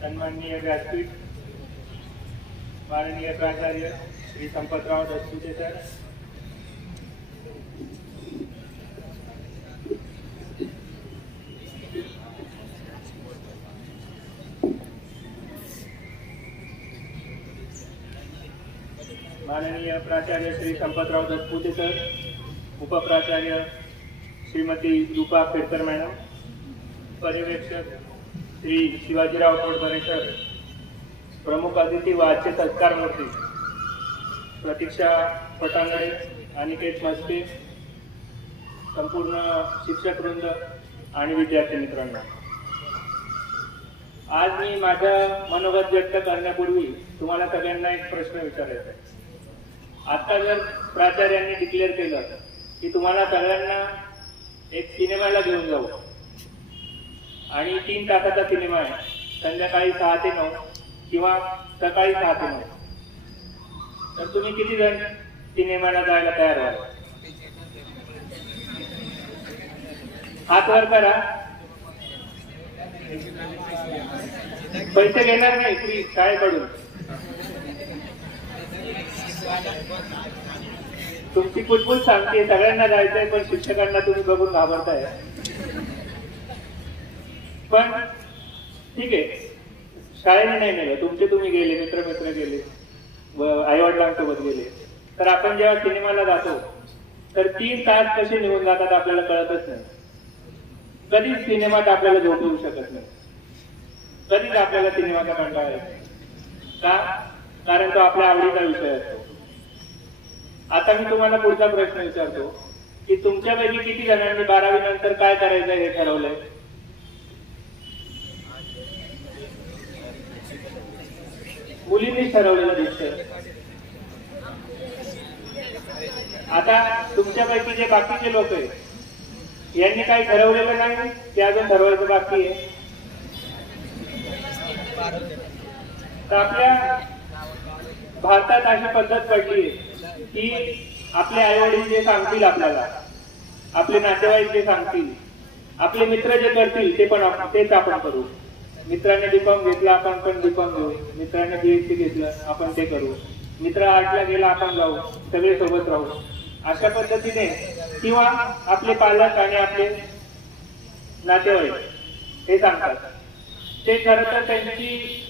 सन्माननीय व्यासपीठ, माननीय प्राचार्य श्री संपतराव दसपुते सर, माननीय प्राचार्य श्री संपतराव दसपुते सर, उपप्राचार्य श्रीमती रूपा खेडकर मॅडम, पर्यवेक्षक श्री शिवाजीराव तोडबरे सर, प्रमुख अतिथी व आजचे सत्कार मूर्ती प्रतीक्षा पटांगडे, अनिकेत म्हस्के, संपूर्ण शिक्षक वृंद आणि विद्यार्थी मित्रांनो, आज मी माझा मनोगत व्यक्त करण्यापूर्वी तुम्हाला सगळ्यांना एक प्रश्न विचारायचा आहे. आता जर प्राचार्यांनी डिक्लेअर केलं की तुम्हाला सगळ्यांना एक सिनेमाला घेऊन जाऊ आणि 3 तासाचा सिनेमा आहे, संध्याकाळी 6 ते 9 किंवा सकाळी 6 ते 9, तर तुम्ही किती जण सिनेमाला जायला तयार व्हाल? हात वर करा. पैसे घेणार नाही फ्री शाळेकडून. तुमची कुटबुल सांगते सगळ्यांना जायचंय पण शिक्षकांना तुम्ही बघून घाबरताय. पण ठीक आहे, शाळेने नाही नेलं, तुमचे तुम्ही गेले, मित्र गेले, आई वडिलांसोबत गेले, तर आपण जेव्हा सिनेमाला जातो तर 3 तास कसे निघून जातात आपल्याला कळतच नाही. कधीच सिनेमात आपल्याला झोप येऊ शकत नाही, कधीच आपल्याला सिनेमाचा कंटाळा येतो का? कारण तो आपल्या आवडीचा विषय असतो. आता मी तुम्हाला पुढचा प्रश्न विचारतो की तुमच्यापैकी किती जणांनी 12वी नंतर काय करायचं हे ठरवलंय? मुलींनी ठरवलेलं दिसतं. आता तुमच्यापैकी जे बाकीचे लोक आहेत यांनी काही ठरवलेलं नाही, ते अजून ठरवायचं बाकी आहे. तर आपल्या भारतात अशी पद्धत पडली की आपले आई वडील जे सांगतील आपल्याला, आपले नातेवाईक जे सांगतील, आपले मित्र जे करतील तेच आपण करू. मित्राने B.Com घेतला आपण पण B.Com घेऊ, मित्राने BSc घेतलं आपण ते करू, मित्र आर्टला गेला आपण जाऊ, सगळे सोबत राहू, अशा पद्धतीने. किंवा आपले पालक आणि आपले नातेवाईक हे सांगतात, ते खरं तर त्यांची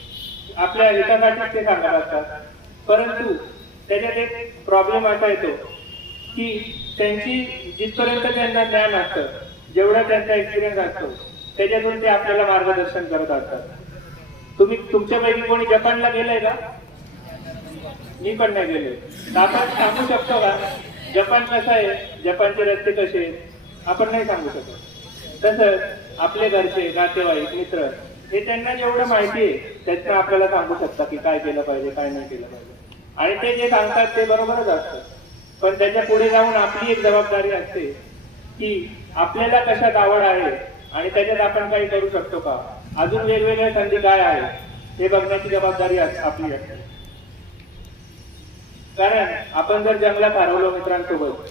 आपल्या हितासाठीच ते सांगत असतात. परंतु त्याच्यात एक प्रॉब्लेम असा येतो की त्यांची जिथपर्यंत त्यांना ज्ञान असतं, जेवढा त्यांचा एक्सपिरियन्स असतो, त्याच्यातून ते आपल्याला मार्गदर्शन करत असतात. तुमच्यापैकी कोणी जपानला गेलंय का? मी पण नाही गेलोय. आपण सांगू शकतो का जपान कसं आहे, जपानचे रस्ते कसे आहेत? आपण नाही सांगू शकत. तसंच आपले घरचे, नातेवाईक, मित्र हे त्यांना जेवढं माहिती आहे त्यातनं आपल्याला सांगू शकतात की काय केलं पाहिजे, काय नाही केलं पाहिजे. आणि ते जे सांगतात ते बरोबरच असतं. पण त्याच्या पुढे जाऊन आपली एक जबाबदारी असते की आपल्याला कशात आवड आहे आणि त्याच्यात आपण काही करू शकतो का, अजून वेगवेगळ्या संधी काय आहे हे बघण्याची जबाबदारी आपली असते. कारण आपण जर जंगलात हरवलो मित्रांसोबत,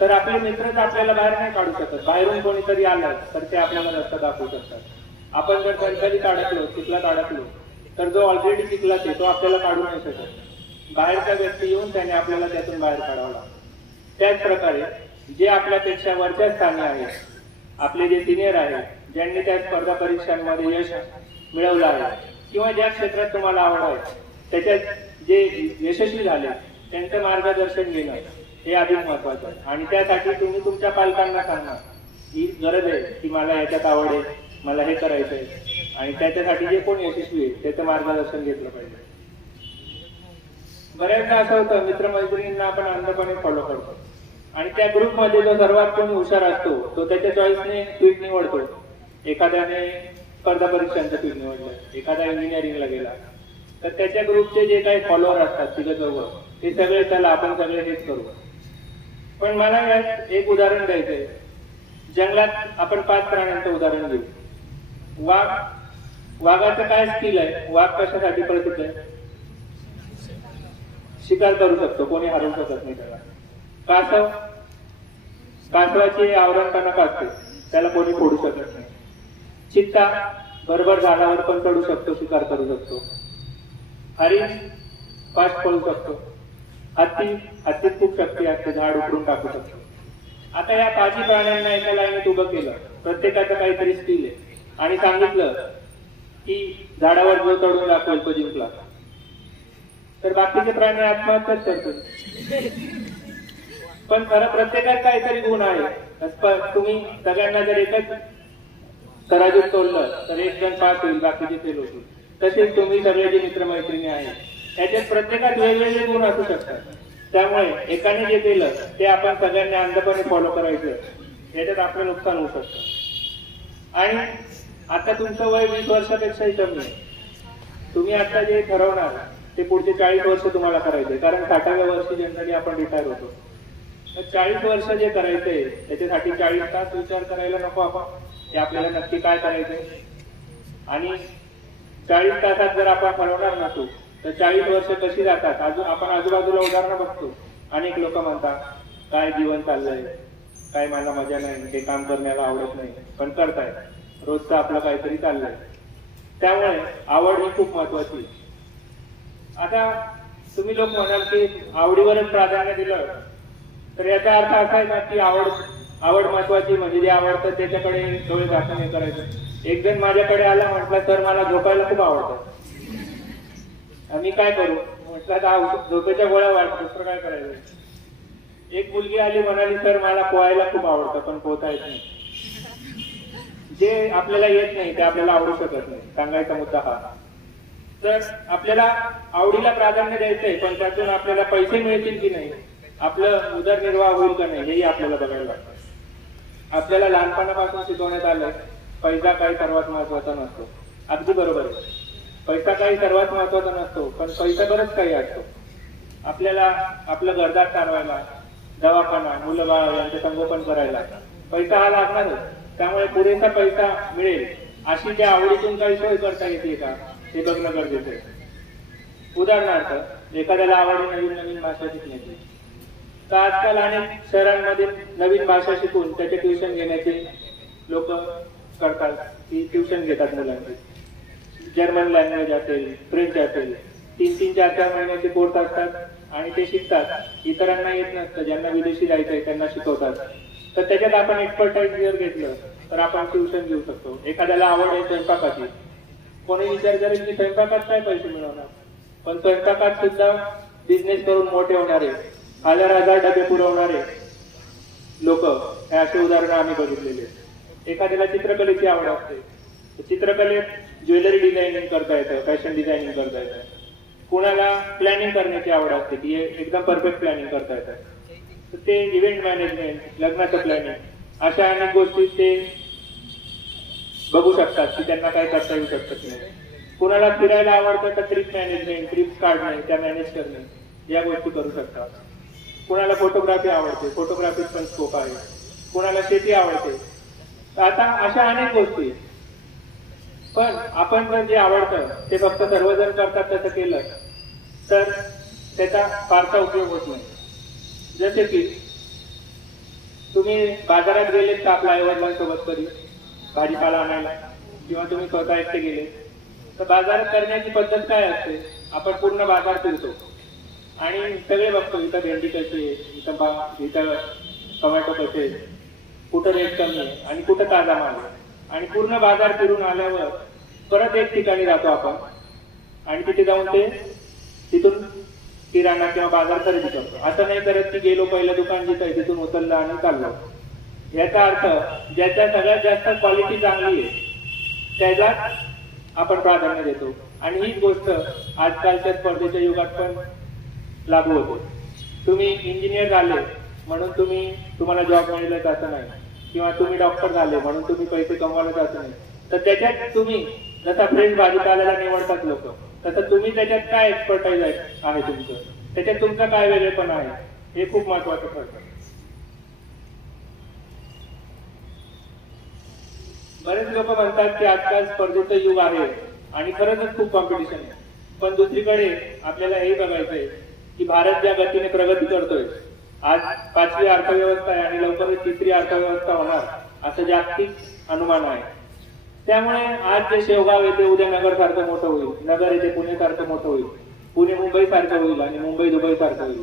तर आपले मित्रच आपल्याला बाहेर नाही काढू शकत. बाहेरून कोणीतरी आलं तर ते आपल्याला रस्ता दाखवू शकतात. आपण जर कणकणीत अडकलो, चिखलात अडकलो, तर जो ऑलरेडी चिखलात आहे तो आपल्याला काढू नाही शकत. बाहेरचा व्यक्ती येऊन त्याने आपल्याला त्यातून बाहेर काढावं लागतं. त्याच प्रकारे जे आपल्यापेक्षा वरच्या स्थानी आहेत, आपले जे सिनियर आहेत, ज्यांनी त्या स्पर्धा परीक्षांमध्ये यश मिळवलं आहे किंवा ज्या क्षेत्रात तुम्हाला आवड आहे त्याच्यात जे यशस्वी झाले, त्यांचं मार्गदर्शन घेणं हे अधिक महत्वाचं आहे. आणि त्यासाठी तुम्ही तुमच्या पालकांना सांगणार ही गरज आहे की मला याच्यात आवड आहे, मला हे करायचंय, आणि त्याच्यासाठी जे कोण यशस्वी आहे त्याचं मार्गदर्शन घेतलं पाहिजे. बऱ्याचदा असं होतं, मित्रमैत्रिणींना आपण अंधपणे फॉलो करतो आणि त्या ग्रुपमध्ये जो सर्वात कोणी हुशार असतो तो त्याच्या चॉईसने फील्ड निवडतो. एखाद्याने स्पर्धा परीक्षांचं फील्ड निवडलं, एखादा इंजिनिअरिंगला गेला, तर त्याच्या ग्रुपचे जे काही फॉलोअर असतात तिघं चौघं, ते सगळे त्याला आपण सगळे हेच करू. पण मला यात एक उदाहरण द्यायचंय. जंगलात आपण 5 प्राण्यांचं उदाहरण घेऊ. वाघाचं काय स्किल आहे? वाघ कशासाठी प्रसिद्ध आहे? शिकार करू शकतो, कोणी हरवू शकत नाही त्याला. कासवाची आवरण टणक असते, त्याला कोणी फोडू शकत नाही. चित्ता बरोबर झाडावर पण चढू शकतो, शिकार करू शकतो. हरिण फास्ट पळू शकतो. हत्तीत खूप शक्ती असते, झाड उकरून टाकू शकतो. आता या 5 प्राण्यांना एका लाईनीत उभं केलं, प्रत्येकाचं काहीतरी स्किल आहे, आणि सांगितलं की झाडावर जो चढून दाखवेल तो जिंकला, तर बाकीचे प्राणी आत्महत्याच करतील. पण खरं प्रत्येकात काहीतरी गुण आहे. तुम्ही सगळ्यांना जर एकच तराजूत तोडलं तर एक जण पास होईल, बाकीचे फेल होतील. तसेच तुम्ही सगळे जे मित्रमैत्रिणी आहेत त्याच्यात प्रत्येकात वेगवेगळे गुण असू शकतात. त्यामुळे एकाने जे केलं ते आपण सगळ्यांनी अंधपणे फॉलो करायचं, याच्यात आपलं नुकसान होऊ शकतं. आणि आता तुमचं वय 20 वर्षापेक्षाही कमी आहे. तुम्ही आता जे ठरवणार ते पुढचे 40 वर्ष तुम्हाला करायचंय, कारण 60व्या वर्षी जनरली आपण रिटायर होतो. तर 40 वर्ष जे करायचंय त्याच्यासाठी 40 तास विचार करायला नको आपण की आपल्याला नक्की काय करायचंय. आणि 40 तासात जर आपण ठरवणार नसू तर 40 वर्ष कशी जातात? आपण आजूबाजूला उदाहरणं बघतो. अनेक लोक म्हणतात काय जीवन चाललंय, काय मला मजा नाही, ते काम करण्याला आवडत नाही, पण करतायत, रोजचं आपलं काहीतरी चाललंय. त्यामुळे आवड ही खूप महत्वाची. आता तुम्ही लोक म्हणाल की आवडीवरच प्राधान्य दिलं, तर याचा अर्थ असा आहे ना की आवड महत्वाची, म्हणजे जे आवडतं त्याच्याकडे डोळे झाकून हे करायचं. एक जण माझ्याकडे आला, म्हटला सर मला झोपायला खूप आवडतं, मी काय करू? म्हटलं झोपेच्या गोळ्या वाटत, दुसरं काय करायचं. एक मुलगी आली, म्हणाली सर मला पोहायला खूप आवडतं पण पोहता येत नाही. जे आपल्याला येत नाही ते आपल्याला आवडू शकत नाही, सांगायचा मुद्दा हा. तर आपल्याला आवडीला प्राधान्य द्यायचंय, पण त्यातून आपल्याला पैसे मिळतील की नाही, आपलं उदरनिर्वाह होईल का नाही हेही आपल्याला बघायला लागतं. आपल्याला लहानपणापासून शिकवण्यात आलं पैसा काही सर्वात महत्वाचा नसतो. अगदी बरोबर आहे, पैसा काही सर्वात महत्वाचा नसतो, पण पैसा बरंच काही असतो. आपल्याला आपलं घरदार चालवायला, दवाखाना, मुलं बाळ यांचं संगोपन करायला पैसा हा लागणारच. त्यामुळे पुरेसा पैसा मिळेल अशी त्या आवडीतून काही सोय करता येते का हे बघणं गरजेचं आहे. उदाहरणार्थ एखाद्याला आवड नवीन नवीन भाषा शिकण्याची, तर आजकाल अनेक शहरांमध्ये नवीन भाषा शिकून त्याचे ट्युशन घेण्याचे लोक करतात की ट्युशन घेतात मुलांचे. जर्मन लँग्वेज असेल, फ्रेंच असेल, 3-3, 4-4 महिन्याचे कोर्स असतात आणि ते शिकतात. इतरांना येत नसतं, ज्यांना विदेशी जायचंय त्यांना शिकवतात. तर त्याच्यात आपण एक्सपर्टाईज जर घेतलं तर आपण ट्युशन घेऊ शकतो. एखाद्याला आवड आहे स्वयंपाकाची, कोणी विचार करेल की स्वयंपाकात काय पैसे मिळवणार, पण स्वयंपाकात सुद्धा बिझनेस करून मोठे होणारे, 1000 डबे पुरवणारे लोक, हे असे उदाहरणं आम्ही बघितलेले. एखाद्याला चित्रकलेची आवड असते, चित्रकलेत ज्वेलरी डिझायनिंग करता येतं, फॅशन डिझायनिंग करता येतं. कुणाला प्लॅनिंग करण्याची आवड असते की एकदम परफेक्ट प्लॅनिंग करता येतं, तर ते इव्हेंट मॅनेजमेंट, लग्नाचं प्लॅनिंग, अशा अनेक गोष्टी ते बघू शकतात की त्यांना काय करता येऊ शकत नाही. कुणाला फिरायला आवडतं तर ट्रिप मॅनेजमेंट, ट्रिप्स काढणे, त्या मॅनेज करणे, या गोष्टी करू शकतात. कुणाला फोटोग्राफी आवडते, फोटोग्राफीत पण स्कोप आहे. कुणाला शेती आवडते. आता अशा अनेक गोष्टी. पण आपण जर जे आवडतं ते फक्त सर्वजण करतात तसं केलं तर त्याचा फारसा उपयोग होत नाही. जसे की तुम्ही बाजारात गेलेत का आपल्या आईवडिलांसोबत कधी भाजीपाला आणायला, किंवा तुम्ही स्वतः एकटे गेले, तर बाजारात करण्याची पद्धत काय असते, आपण पूर्ण बाजार फिरतो आणि सगळे बघतो इथं भेंडी कशी आहे, इथं टोमॅटो कसे आहे, कुठं रेट कमी आहे आणि कुठं ताजा माल आहे. आणि पूर्ण बाजार फिरून आल्यावर परत एक ठिकाणी जातो आपण आणि तिथे जाऊन तिथून किराणा किंवा बाजार खरेदी करतो. असं नाही करत की गेलो पहिलं दुकान जिथं आहे तिथून उचललं आणि चाललो. याचा अर्थ ज्याच्या सगळ्यात जास्त क्वालिटी चांगली आहे त्याला आपण प्राधान्य देतो. आणि हीच गोष्ट आजकालच्या स्पर्धेच्या युगात पण लागू होते. तुम्ही इंजिनियर झाले म्हणून तुम्हाला जॉब मिळेलच असं नाही, किंवा तुम्ही डॉक्टर झाले म्हणून तुम्ही पैसे कमवायलाच असं नाही. तर त्याच्यात तुम्ही जसा फ्रेंच भाजीपाल्याला निवडतात लोक, तसं तुम्ही त्याच्यात काय एक्सपर्टाईज आहे तुमचं, त्याच्यात तुमचं काय वेगळेपणा आहे, हे खूप महत्वाचं ठरतं. बरेच लोक म्हणतात की आजकाल स्पर्धेचं युग आहे आणि खरंच खूप कॉम्पिटिशन आहे. पण दुसरीकडे आपल्याला हे बघायचंय की भारत ज्या गतीने प्रगती करतोय, आज 5वी अर्थव्यवस्था आहे आणि लवकरच 3री अर्थव्यवस्था होणार असं जागतिक अनुमान आहे. त्यामुळे आज जे शेवगाव येते उद्या नगर सारखं मोठं होईल, नगर येते पुणे सारखं मोठं होईल, पुणे मुंबई सारखं होईल आणि मुंबई दुबई सारखं होईल.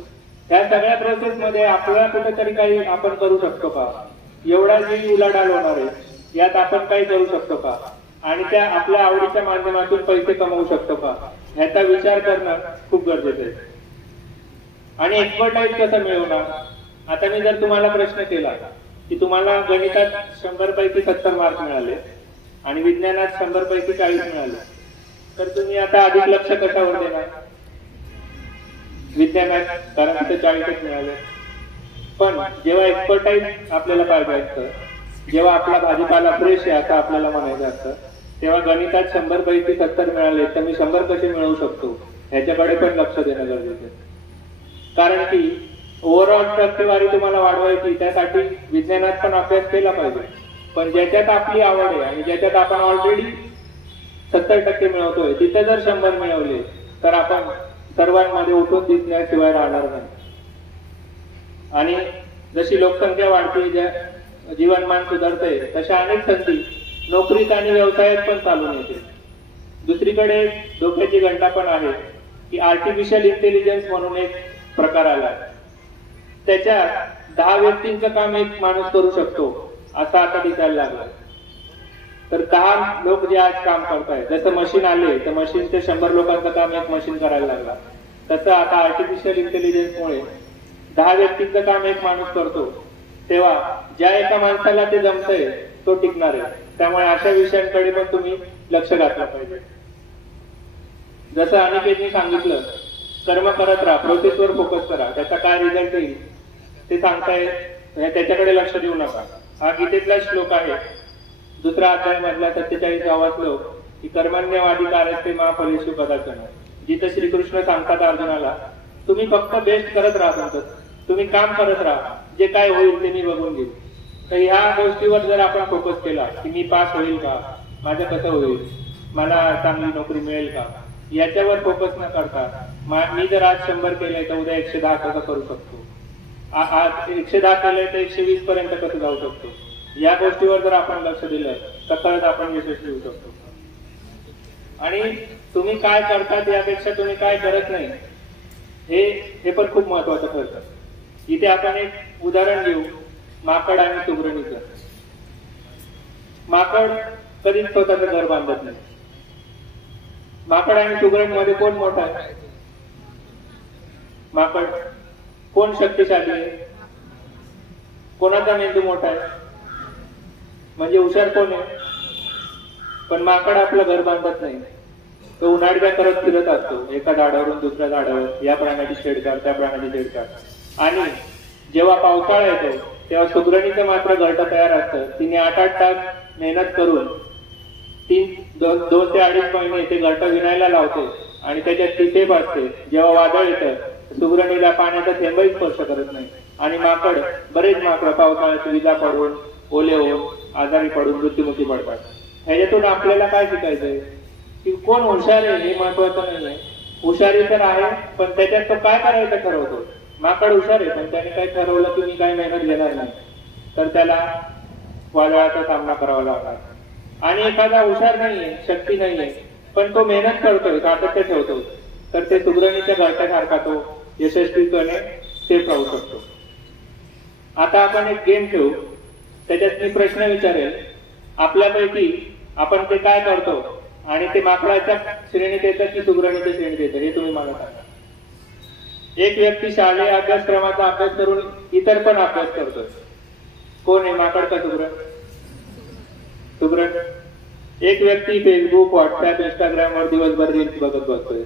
या सगळ्या प्रोसेस मध्ये आपल्याला कुठेतरी काही आपण करू शकतो का, एवढा जी उलाढाल होणार आहे यात आपण काही करू शकतो का, आणि त्या आपल्या आवडीच्या माध्यमातून पैसे कमवू शकतो का, ह्याचा विचार करणं खूप गरजेचं आहे. आणि एक्सपर्टाईज कसं मिळवणार. आता मी जर तुम्हाला प्रश्न केला की तुम्हाला गणितात 100 पैकी 70 मार्क मिळाले आणि विज्ञानात 100 पैकी 40 मिळाले, तर तुम्ही आता अधिक लक्ष कशावर देणार, विज्ञानात, कारण तिथे 40च मिळाले. पण जेव्हा एक्सपर्टाईज आपल्याला पाहिजे असतं, जेव्हा आपला भाजीपाला फ्रेश आहे असं आपल्याला म्हणायचं असतं, तेव्हा गणितात 100 पैकी 70 मिळाले तर मी 100 कसे मिळवू शकतो ह्याच्याकडे पण लक्ष देणं गरजेचं आहे. कारण की ओव्हरऑल टक्केवारी तुम्हाला वाढवायची, त्यासाठी विज्ञानात पण अभ्यास केला पाहिजे. पण ज्याच्यात आपली आवड आहे आणि ज्याच्यात आपण ऑलरेडी 70% मिळवतोय तिथे जर 100 मिळवले तर आपण सर्वांमध्ये उठून दिसण्याशिवाय राहणार नाही. आणि जशी लोकसंख्या वाढते, जीवनमान सुधारते, तशा अनेक संधी नोकरीत आणि व्यवसायात पण चालून येते. दुसरीकडे धोक्याची घंटा पण आहे की आर्टिफिशियल इंटेलिजन्स म्हणून एक प्रकार आला. त्याच्यात 10 व्यक्तींचं काम एक माणूस करू शकतो असं आता दिसायला लागलं. तर 10 लोक जे आज काम करतायत, जसं मशीन आले तर मशीनचे 100 लोकांचं काम एक मशीन करायला लागला, तसं आता आर्टिफिशियल इंटेलिजन्समुळे 10 व्यक्तींचं काम एक माणूस करतो. तेव्हा ज्या एका माणसाला ते जमतंय तो टिकणार आहे. त्यामुळे अशा विषयांकडे पण तुम्ही लक्ष घातलं पाहिजे. जसं अनिकेतने सांगितलं, कर्म करत राहा, प्रोसेसवर फोकस करा, त्याचा काय रिझल्ट येईल ते सांगताय त्याच्याकडे लक्ष देऊ नका. हा गीतेतला श्लोक आहे, 2रा अध्याय मधला 47वा श्लोक की कर्मण्यवाधिकारस्ते मा फलेषु कदाचन. जिथं श्रीकृष्ण सांगतात अर्जुनाला, तुम्ही फक्त बेस्ट करत राहा, तुम्ही काम करत राहा, जे काय होईल ते मी बघून घेऊ. तर ह्या गोष्टीवर जर आपण फोकस केला की मी पास होईल का, माझं कसं होईल, मला चांगली नोकरी मिळेल का, याच्यावर फोकस न करता मी जर आज 100 केलंय तर उद्या 110 कसं करू शकतो, आज 110 केलंय तर 120 पर्यंत कसं जाऊ शकतो, या गोष्टीवर जर आपण लक्ष दिलं तर खरंच आपण यशस्वी होऊ शकतो. आणि तुम्ही काय करतात यापेक्षा तुम्ही काय करत नाही हे पण खूप महत्वाचं ठरतं. इथे आपण एक उदाहरण घेऊ, माकड आणि सुगरणीचं. माकड कधीच स्वतःचं घर बांधत नाही. माकड आणि सुगरण मध्ये कोण मोठा आहे? माकड. कोण शक्तिशाली आहे? कोणाचा मेंदू मोठा आहे? म्हणजे हुशार कोण आहे? पण माकड आपलं घर बांधत नाही, तो उन्हाळ्या करत फिरत असतो, एका झाडावरून दुसऱ्या झाडावर, या प्राण्याची छेड काढ, त्या प्राण्याची छेड काढ. आणि जेव्हा पावसाळा येतो तेव्हा सुगरणीचं मात्र घरटं तयार असतं. तिने 8-8 तास मेहनत करून 2 ते 2.5 महिने ते घरटं विणायला लावते आणि त्याच्यात ती सेफ असते. जेव्हा वादळ येतं सुगरणीला पाण्याचा थेंबही स्पर्श करत नाही. आणि बरेच माकड पावसाळ्यात विजा पडून, ओले होऊन, आजारी पडून मृत्युमुखी पडतात. ह्याच्यातून आपल्याला काय शिकायचंय की कोण हुशार आहे हे महत्वाचं नाहीये. हुशारी तर आहे, पण त्याच्यात तो काय करायचं ठरवतो. माकड हुशार आहे, पण त्याने काय ठरवलं की मी काय मेहनत घेणार नाही, तर त्याला वादळाचा सामना करावा लागणार. आणि एखादा हुशार नाहीये, शक्ती नाहीये, पण तो मेहनत करतोय, सातत्य ठेवतो, तर ते सुगरणीच्या घरट्यासारखा तो यशस्वीपणे सेफ राहू शकतो. आता आपण एक गेम खेळू, त्याच्यात मी प्रश्न विचारेल. आपल्यापैकी आपण ते काय करतो आणि ते माकडाच्या श्रेणीत येतं की सुगरणीच्या श्रेणीत येतं हे तुम्ही मला सांगा. एक व्यक्ती शालेय अभ्यासक्रमाचा अभ्यास करून इतर पण अभ्यास करतोय. कोण आहे, माकड का सुगरण? सुगरण. एक व्यक्ती फेसबुक, व्हॉट्सअप, इंस्टाग्राम वर दिवसभर रील्स बघत बसतोय.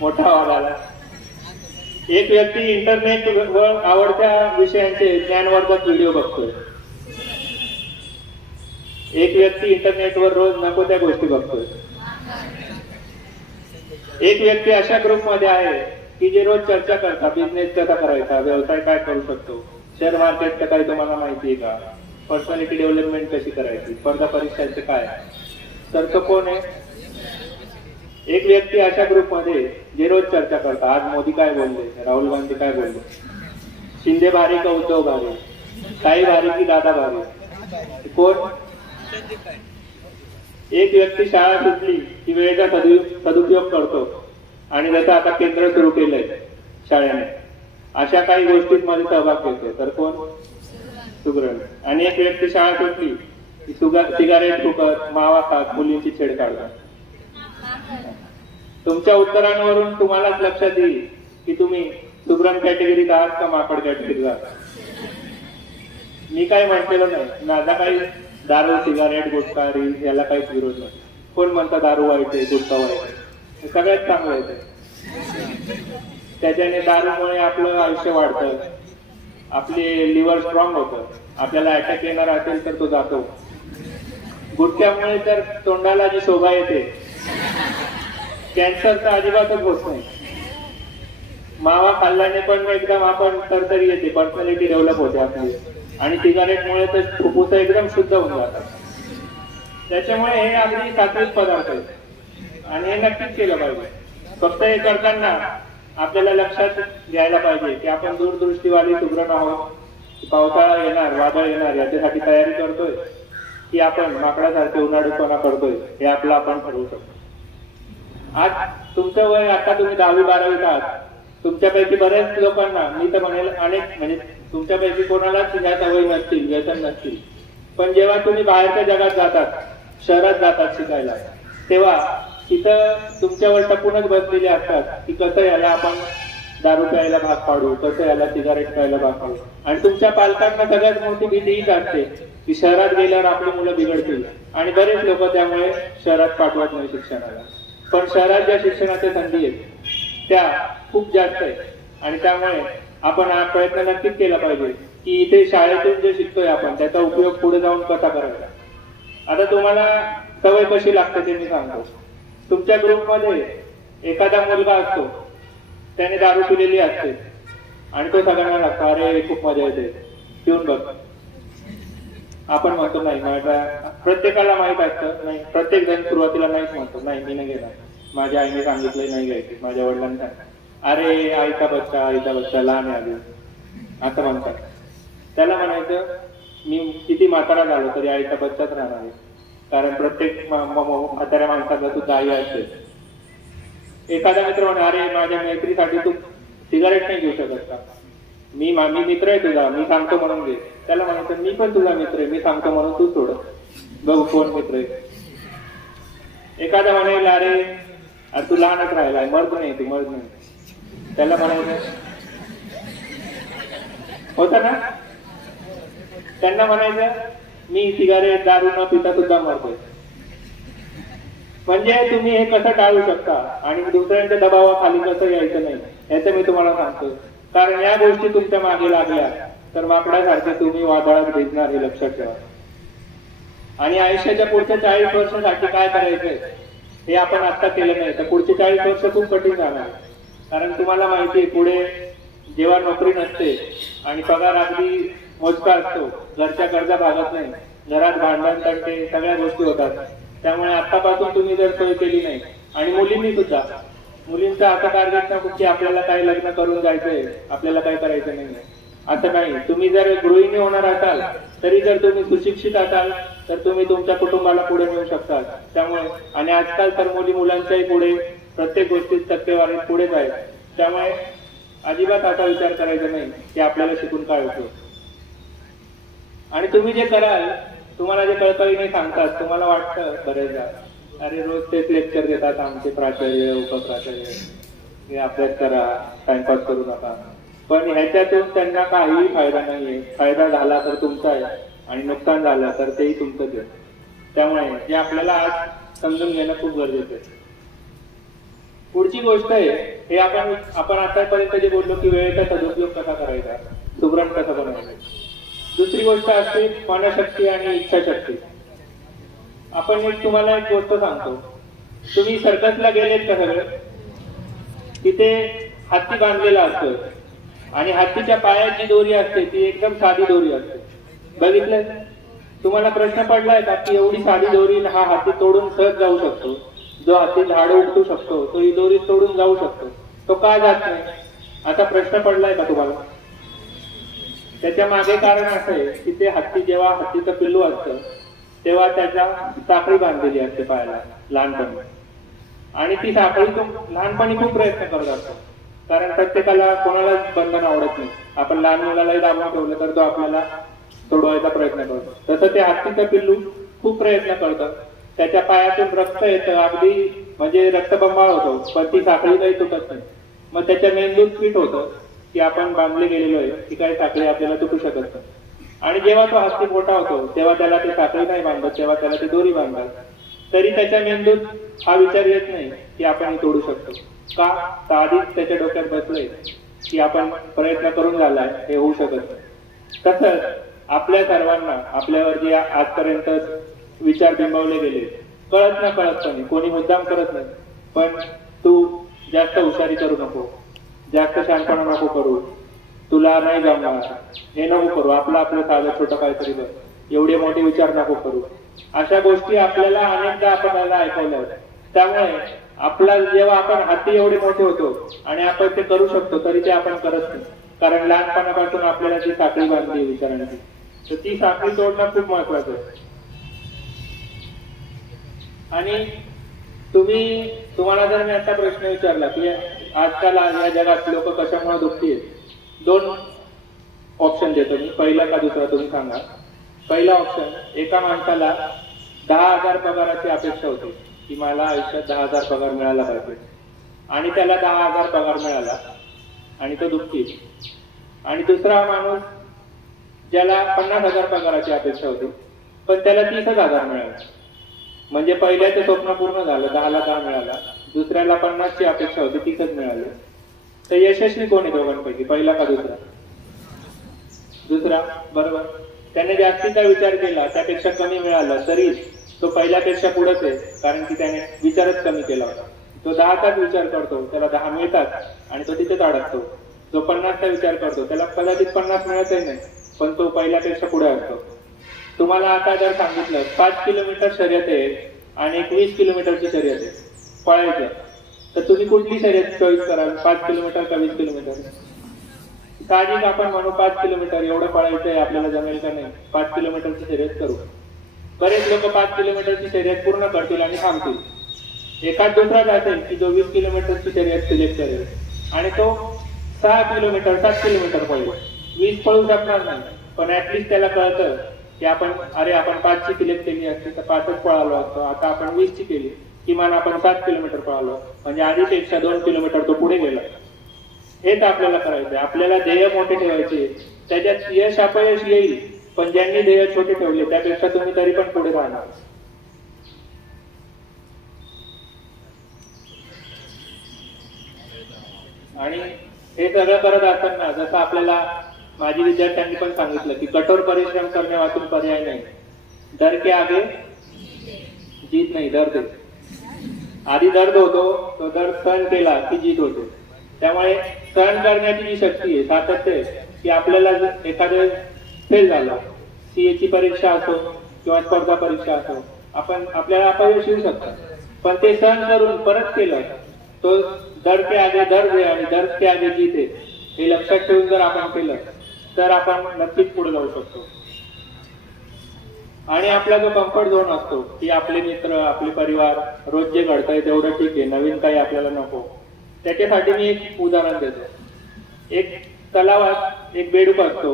मोठा आवाज आला. एक व्यक्ती इंटरनेट वर आवडत्या विषयांचे ज्ञानवर्धक व्हिडिओ बघतोय. एक व्यक्ती इंटरनेटवर रोज नको त्या गोष्टी बघतोय. एक व्यक्ती अशा ग्रुप मध्ये आहे की जे रोज चर्चा करतात, बिझनेस कसा करायचा, व्यवसाय काय करू शकतो, शेअर मार्केटचं काही तुम्हाला माहिती आहे का, पर्सनॅलिटी डेव्हलपमेंट कशी करायची, स्पर्धा परीक्षांचे काय, तर तो कोण आहे? एक व्यक्ती अशा ग्रुप मध्ये जे रोज चर्चा करतात, आज मोदी काय बोलले, राहुल गांधी काय बोलले, शिंदे भारी का उद्धव भारी, ताई भारी की दादा भारी, कोण? एक व्यक्ती शाळा सुटली की वेळेचा सदुपयोग करतो आणि जसं आता केंद्र सुरू केलंय शाळेने, अशा काही गोष्टींमध्ये सहभाग घेतो, तर कोण? सुगरण. आणि एक व्यक्ती शाळा सुटली की सिगारेट फुकत, मावा खात, मुलींची छेड काढतात. तुमच्या उत्तरांवरून तुम्हालाच लक्षात येईल की तुम्ही सुगरण कॅटेगरीत आहात का माकड कॅटेगरीत आहात. मी काय म्हटलेलं नाही, माझा काही दारू, सिगारेट, गुटखा, रील्स याला काहीच विरोध नाही. कोण म्हणता दारू वाईट आहे, गुटखा वाईट आहे, सगळ्यात चांगलं आहे. त्याच्याने दारूमुळे आपलं आयुष्य वाढतं, आपले लिव्हर स्ट्रॉंग होतं, आपल्याला अटॅक येणार असेल तर तो जातो. गुटख्यामुळे तर तोंडाला जी शोभा येते, कॅन्सर तर अजिबातच होत नाही. मावा खाल्ल्याने पण एकदम आपण तरतरी येते, पर्सनॅलिटी डेव्हलप होते आपली. आणि सिगारेटमुळे तर फुफ्फुस एकदम शुद्ध होऊन जातात. त्याच्यामुळे हे अगदी सात्विक पदार्थ आहेत आणि हे नक्कीच केलं पाहिजे. फक्त हे करताना आपल्याला लक्षात घ्यायला पाहिजे की आपण दूरदृष्टीवाली सुगरण आहोत. पावसाळा येणार, वादळ येणार याच्यासाठी तयारी करतोय की आपण माकडासारखे उन्हाळूपणा करतोय, हे आपलं आपण ठरवू शकतो. आज तुमचं वय, आता तुम्ही 10वी-12वीत आहात. तुमच्यापैकी बऱ्याच लोकांना, मी तर म्हणेल अनेक, म्हणजे तुमच्यापैकी कोणालाच ह्या सवयी नसतील, व्यसन नसतील. पण जेव्हा तुम्ही बाहेरच्या जगात जातात, शहरात जातात शिकायला, तेव्हा तिथं तुमच्यावर टपूनच बसलेले असतात की कसं याला आपण दारू प्यायला भाग पाडू, कसं याला सिगारेट प्यायला भाग पाडू. आणि तुमच्या पालकांना सगळ्यात मोठी भीती हीच असते की शहरात गेल्यावर आपली मुलं बिघडतील. आणि बरेच लोक त्यामुळे शहरात पाठवत नाही शिक्षणाला. पण शहरात ज्या शिक्षणाच्या संधी आहेत त्या खूप जास्त आहेत. आणि त्यामुळे आपण हा प्रयत्न नक्कीच केला पाहिजे की इथे शाळेतून जे शिकतोय आपण त्याचा उपयोग पुढे जाऊन कसा करायचा. आता तुम्हाला सवय कशी लागते ते मी सांगतो. तुमच्या ग्रुपमध्ये एखादा मुलगा असतो, त्याने दारू पिलेली असते आणि तो सगळ्यांना लागतो, अरे खूप मजा येते, पिऊन बघ. आपण म्हणतो नाही, माझ्या प्रत्येकाला माहित असतं, नाही प्रत्येक जण सुरुवातीला नाहीच म्हणतो, नाही मी नाही गेला, माझ्या आईने सांगितलंय नाही घ्यायची, माझ्या वडिलांनी सांगितलं, अरे आईचा बच्चा लहान आहे अजून, असं म्हणतात. त्याला म्हणायचं मी किती म्हातारा झालो तरी आईचा बच्चाच राहणार आहे, कारण प्रत्येक म्हाताऱ्या माणसाला सुद्धा आई असते. एखादा मित्र म्हणा, अरे माझ्या मैत्रीसाठी तू सिगारेट नाही घेऊ शकत का, मी मित्र आहे तुझा, मी सांगतो म्हणून घे. त्याला म्हणायचं मी पण तुझा मित्र आहे, मी सांगतो म्हणून तू सोड, बघू कोण मित्र आहे. एखादा म्हणायला, अरे तू लहानच राहिलाय, मर्द नाही तू, मर्द नाही. त्याला म्हणायचं होता ना, त्यांना म्हणायचं मी सिगारेट दारू न पिता सुद्धा मरतोय. म्हणजे तुम्ही हे कसं टाळू शकता आणि दुसऱ्यांच्या दबावाखाली कसं यायचं नाही याचं मी तुम्हाला सांगतो. कारण या गोष्टी तुमच्या मागे लागल्या तर माकडासारखे तुम्ही वादळात भिजणार, हे लक्षात ठेवा. आणि आयुष्याच्या पुढच्या 40 वर्षासाठी काय करायचंय हे आपण आता केलं नाही तर पुढचे 40 वर्ष खूप कठीण जाणार. कारण तुम्हाला माहिती आहे पुढे जेव्हा नोकरी नसते आणि पगार अगदी मोजका असतो, घरच्या गरजा भागत नाही, घरात भांडण तंटे सगळ्या गोष्टी होतात. त्यामुळे आतापासून तुम्ही जर सोय केली नाही, आणि मुलींनी सुद्धा, मुलींचा आता टार्गेट नको की आपल्याला काही लग्न करून जायचंय, आपल्याला काही करायचं नाही, असं नाही. तुम्ही जर गृहिणी होणार असाल तरी जर तुम्ही सुशिक्षित असाल तर तुम्ही तुमच्या कुटुंबाला पुढे नेऊ शकता. त्यामुळे आणि आजकाल तर मुलांच्याही पुढे प्रत्येक गोष्टीत टक्केवारी पुढेच आहे. त्यामुळे अजिबात असा विचार करायचा नाही की आपल्याला शिकून काय होतं. आणि तुम्ही जे कराल, तुम्हाला जे कळकळीने सांगतात, तुम्हाला वाटतं बरेचदा अरे रोज तेच लेक्चर देतात आमचे प्राचार्य उपप्राचार्य, हे अभ्यास करा, टाइमपास करू नका. पण ह्याच्यातून त्यांना काहीही फायदा नाहीये. फायदा झाला तर तुमचा आहे आणि नुकसान झालं तर तेही तुमचंच आहे. त्यामुळे जे आपल्याला आज समजून घेणं खूप गरजेचं आहे. पुढची गोष्ट आहे हे आपण आतापर्यंत जे बोललो की वेळेचा सदुपयोग कसा करायचा, सुग्रण कसा बनवायचा. दुसरी गोष्ट असते मनशक्ती आणि इच्छाशक्ती. आपण तुम्हाला एक गोष्ट सांगतो, तुम्ही सर्कसला गेलेत का सगळे? तिथे हत्ती बांधलेला असतो आणि हत्तीच्या पायात जी दोरी असते ती एकदम साधी दोरी असते, बघितलं? तुम्हाला प्रश्न पडलाय का की एवढी साधी दोरी हा हत्ती तोडून सहज जाऊ शकतो? जो हत्ती झाडं उपटू शकतो तो ही दोरी तोडून जाऊ शकतो, तो का जात नाही असा प्रश्न पडलाय का तुम्हाला? त्याच्या मागे कारण असं आहे की ते हत्ती जेव्हा हत्तीचं पिल्लू असतं तेव्हा त्याच्या साखळी बांधलेली असते पायाला लहानपणी, आणि ती साखळी तो लहानपणी खूप प्रयत्न करत असतो. कारण प्रत्येकाला कोणालाच बंधन आवडत नाही. आपण लहान मुलालाही दाबून ठेवलं तर तो आपल्याला सोडवायचा प्रयत्न करतो. तसं ते हत्तीचं पिल्लू खूप प्रयत्न करतं. त्याच्या पायातून रक्त येतं, अगदी म्हणजे रक्तबंबाळ होतो, पण ती साखळी काही तुटत नाही. मग त्याच्या मेंदूत फिट होतं की आपण बांधले गेलेलो आहे, की काही साखळी आपल्याला तुटू शकत नाही. आणि जेव्हा तो हत्ती मोठा होतो तेव्हा त्याला ते साखळी नाही बांधत, तेव्हा त्याला ती दोरी बांधतात. तरी त्याच्या मेंदूत हा विचार येत नाही की आपण हे तोडू शकतो. का? तर आधीच त्याच्या डोक्यात बसलंय की आपण प्रयत्न करून झालाय, हे होऊ शकत नाही. तसंच आपल्या सर्वांना आपल्यावर जे आजपर्यंत विचार बिंबवले गेले, कळत न कळतपणे, कोणी मुद्दाम करत नाही, पण तू जास्त हुशारी करू नको, जास्त शहाणपणा नको करू, तुला नाही जमणार, हे नको करू, आपलं साधं छोटं काहीतरी बघ, एवढे मोठे विचार नको करू, अशा गोष्टी आपल्याला अनेकदा आपल्याला ऐकवल्या होत्या. त्यामुळे आपला जेव्हा आपण हत्ती एवढे मोठे होतो आणि आपण ते करू शकतो तरी ते आपण करत नाही. कारण लहानपणापासून आपल्याला ती साखळी बांधली विचारांची, तर ती साखळी तोडणं खूप महत्वाचं आहे. आणि तुम्हाला जर मी आता प्रश्न विचारला की आजकाल या जगात लोक कशामुळे दुःखी आहेत, 2 ऑप्शन देतो मी, पहिला का दुसरा तुम्ही सांगा. पहिला ऑप्शन, एका माणसाला 10,000 पगाराची अपेक्षा होती की मला आयुष्यात 10,000 पगार मिळाला पाहिजे, आणि त्याला 10,000 पगार मिळाला आणि तो दुःखी. आणि दुसरा माणूस ज्याला 50,000 पगाराची अपेक्षा होती पण त्याला 30,000 मिळाला. म्हणजे पहिल्याचं स्वप्न पूर्ण झालं, 10ला 10 मिळाला. दुसऱ्याला 50ची अपेक्षा होती, 30च मिळाली. तर यशस्वी कोण आहे दोघांपैकी, पहिला का दुसरा? दुसरा, बरोबर. त्याने जास्तीचा विचार केला, त्यापेक्षा कमी मिळालं तरी तो पहिल्यापेक्षा पुढेच आहे, कारण की त्याने विचारच कमी केला होता. तो 10चाच विचार करतो, त्याला 10 मिळतात आणि तो तिथेच अडकतो. जो 50चा विचार करतो त्याला कदाचित 50 मिळतही नाही, पण तो पहिल्यापेक्षा पुढे असतो. तुम्हाला आता जर सांगितलं 5 किलोमीटर शर्यत आहे आणि एक 20 किलोमीटरची शर्यत आहे पळायचं, तर तुम्ही कुठली शर्यत चॉईस कराल, 5 किलोमीटर का 20 किलोमीटर? साहजिक आपण म्हणू 5 किलोमीटर, एवढं पळायचं आहे आपल्याला, जमेल का नाही, 5 किलोमीटरची शर्यत करू. बरेच लोक 5 किलोमीटरची शर्यत पूर्ण करतील आणि थांबतील. एखाद दुसराच असेल की जो 20 किलोमीटरची शर्यत सिलेक्ट करेल आणि तो 6 किलोमीटर 7 किलोमीटर पळेल. 20 पळू शकणार नाही, पण ऍटलिस्ट त्याला कळतं की आपण 5ची सिलेक्ट केली असती तर 5च पळालो असतो, आता आपण 20ची केली, किमान आपण 7 किलोमीटर पळालो, म्हणजे आधीपेक्षा 2 किलोमीटर तो पुढे गेला. हेच आपल्याला करायचंय. आपल्याला ध्येय मोठे ठेवायचे, त्याच्यात यश अपयश येईल, पण ज्यांनी ध्येय छोटे ठेवले त्यापेक्षा तुम्ही तरी पण पुढे राहणार. आणि हे सगळं करत असताना जसं आपल्याला माझी विद्यार्थ्यांनी पण सांगितलं की कठोर परिश्रम करणे वाचून पर्याय नाही. डर के आगे जीत नाही, दर्द आहे. आधी दर्द होतो, तो दर्द सहन केला की जीत होते. त्यामुळे सहन करण्याची जी शक्ती आहे, सातत्य आहे, की आपल्याला एखादं फेल झालं, सीएची परीक्षा असो किंवा स्पर्धा परीक्षा असो, आपल्याला अपयश येऊ शकतं, पण ते सहन करून परत केलं, तो दर्द के आगे दर्द आहे आणि दर्द के आगे जीत आहे, हे लक्षात ठेवून जर आपण केलं तर आपण नक्कीच पुढे जाऊ शकतो. आणि आपला जो कम्फर्ट झोन असतो की आपले मित्र, आपले परिवार, रोज जे घडतंय तेवढं ठीक आहे, नवीन काही आपल्याला नको, त्याच्यासाठी मी एक उदाहरण देतो. एक तलावात एक बेडूक असतो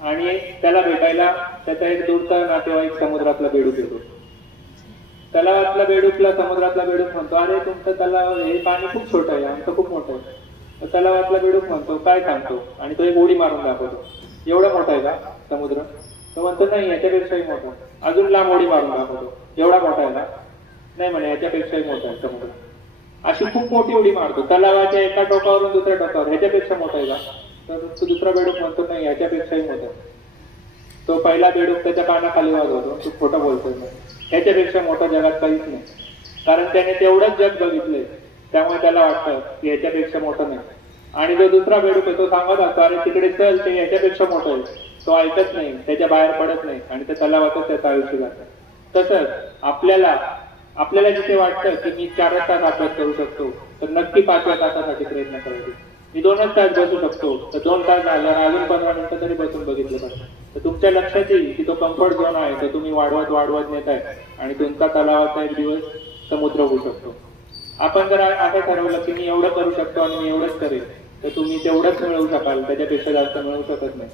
आणि त्याला भेटायला त्याचा एक दूरचा नातेवाईक समुद्रातला बेडूक येतो. तलावातला बेडूकला समुद्रातला बेडूक म्हणतो, अरे तुमचं तलाव हे पाणी खूप छोटं आहे, आमचं खूप मोठं आहे. तर तलावातला बेडूक म्हणतो, काय सांगतो, आणि तो एक उडी मारून दाखवतो. एवढा मोठा आहे का समुद्र? तो म्हणतो नाही, याच्यापेक्षाही मोठा. अजून लांब उडी मारून दाखवतो, एवढा मोठा आहे का? नाही म्हणे, याच्यापेक्षाही मोठा आहे समुद्र. अशी खूप मोठी उडी मारतो, तलावाच्या एका टोकावरून दुसऱ्या टोकावर, ह्याच्यापेक्षा मोठा आहे का? तर तो दुसरा बेडूक म्हणतो नाही, याच्यापेक्षाही मोठा आहे. तो पहिला बेडूक त्याच्या पानाखाली वाजवतो, तो खोटं बोलतोय, ह्याच्यापेक्षा मोठा जगात काहीच नाही. कारण त्याने तेवढंच जग बघितलंय, त्यामुळे त्याला वाटतं की ह्याच्यापेक्षा मोठं नाही. आणि जो दुसरा बेडूक आहे तो सांगत असतो, अरे तिकडे चल, ते ह्याच्यापेक्षा मोठं आहे. तो ऐकत नाही, त्याच्या बाहेर पडत नाही आणि त्या तलावातच त्याचं आयुष्य जातं. तसंच आपल्याला जिथे वाटतं की मी 4 तास अभ्यास करू शकतो, तर नक्की 5व्या तासासाठी प्रयत्न करायचे. मी 2च तास बसू शकतो, तर 2 तास झाल्यावर अजून 15 मिनिटं तरी बसून बघितलं पाहिजे. तर तुमच्या लक्षात येईल की तो कम्फर्ट झोन आहे, तो तुम्ही वाढवत नेताय आणि तुमचा तलावाचा एक दिवस समुद्र होऊ शकतो. आपण जर असं ठरवलं की मी एवढं करू शकतो आणि मी एवढंच करेल, तर तुम्ही तेवढंच मिळवू शकाल, त्याच्यापेक्षा जास्त मिळवू शकत नाही.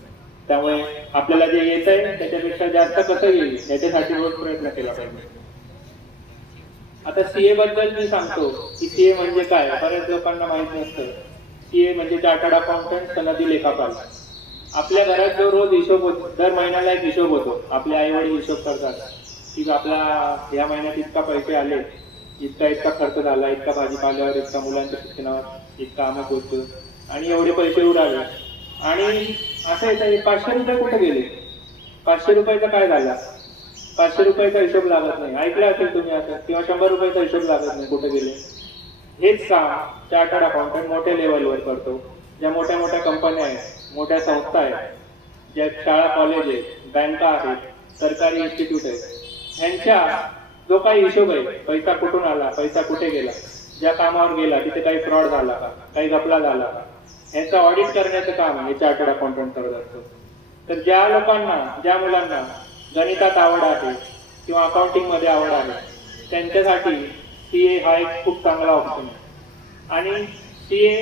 त्यामुळे आपल्याला जे येत आहे त्याच्यापेक्षा जास्त कसं येईल याच्यासाठी रोज प्रयत्न केला पाहिजे. आता सीए बद्दल मी सांगतो की सीए म्हणजे काय, बऱ्याच लोकांना माहित नसतं. सीए म्हणजे चार्टर्ड अकाउंटंट, सनदी लेखापाल. आपल्या घरात जो रोज हिशोब होतो, दर महिन्याला एक हिशोब होतो. आपले आई वडील हिशोब करतात की आपला या महिन्यात इतका पैसे आले, इतका खर्च झाला, इतका भाजीपाल्यावर, इतका मुलांच्या शिक्षणावर, इतका अमुक होतं आणि एवढे पैसे उडाले. आणि असं येतं 500 रुपये कुठे गेले, 500 रुपयाचा काय झाला, 500 रुपयाचा हिशोब लागत नाही. ऐकलं असेल तुम्ही असं, किंवा 100 रुपयाचा हिशोब लागत नाही, कुठे गेले. हेच काम चार्टर्ड अकाउंटंट मोठ्या लेवलवर करतो. ज्या मोठ्या मोठ्या कंपन्या आहेत, मोठ्या संस्था आहेत, ज्या शाळा कॉलेज आहेत, बँका आहेत, सरकारी इन्स्टिट्यूट आहेत, ह्यांच्या जो काही हिशोब आहे, पैसा कुठून आला, पैसा कुठे गेला, ज्या कामावर गेला तिथे काही फ्रॉड झाला का, काही घपला झाला का, यांचं ऑडिट करण्याचं काम हे चार्टर्ड अकाउंटंट करत असतो. तर ज्या लोकांना, ज्या मुलांना गणितात आवड आहे किंवा अकाउंटिंग मध्ये आवड आहे, त्यांच्यासाठी सीए हा एक खूप चांगला ऑप्शन आहे. आणि सीए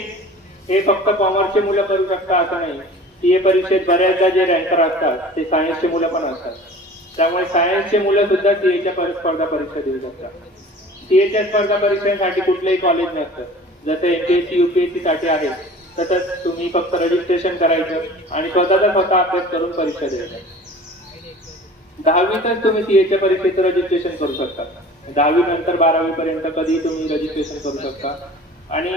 हे फक्त कॉमर्सचे मुलं करू शकतात असं नाही. सीए परीक्षेत बऱ्याचदा जे रँकर असतात ते सायन्सचे मुलं पण असतात. त्यामुळे सायन्सचे मुलं सुद्धा सीएच्या स्पर्धा परीक्षा देऊ शकतात. सीएच्या स्पर्धा परीक्षांसाठी कुठलंही कॉलेज नसतं. जसं एमपीएससी युपीएससी साठी आहे, तसंच तुम्ही फक्त रजिस्ट्रेशन करायचं आणि स्वतः अभ्यास करून परीक्षा द्यायच्या. 10वीतच तुम्ही सीएच्या परीक्षेचं रजिस्ट्रेशन करू शकता. 10वी नंतर 12वी पर्यंत कधीही तुम्ही रजिस्ट्रेशन करू शकता. आणि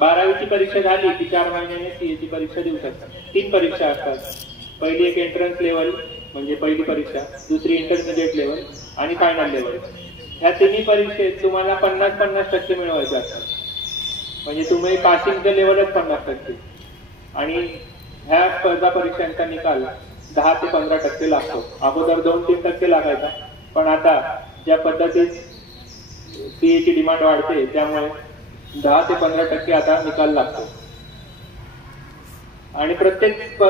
12वीची परीक्षा झाली की 4 महिन्याने सीएची परीक्षा देऊ शकतात. 3 परीक्षा असतात. पहिली एक एंट्रन्स लेवल म्हणजे पहिली परीक्षा, दुसरी इंटरमिजिएट लेवल आणि फायनल लेवल. ह्या तिन्ही परीक्षेत तुम्हाला 50-50% मिळवायचे असतात. म्हणजे तुम्ही पासिंगचं लेवलच 50% आणि ह्या स्पर्धा परीक्षांचा निकाल 10 ते 15% लागतो. अगोदर 2-3% लागायचा, पण आता ज्या पद्धतीत सीएची डिमांड वाढते त्यामुळे 10 ते 15% आता निकाल लागतो. आणि प्रत्येक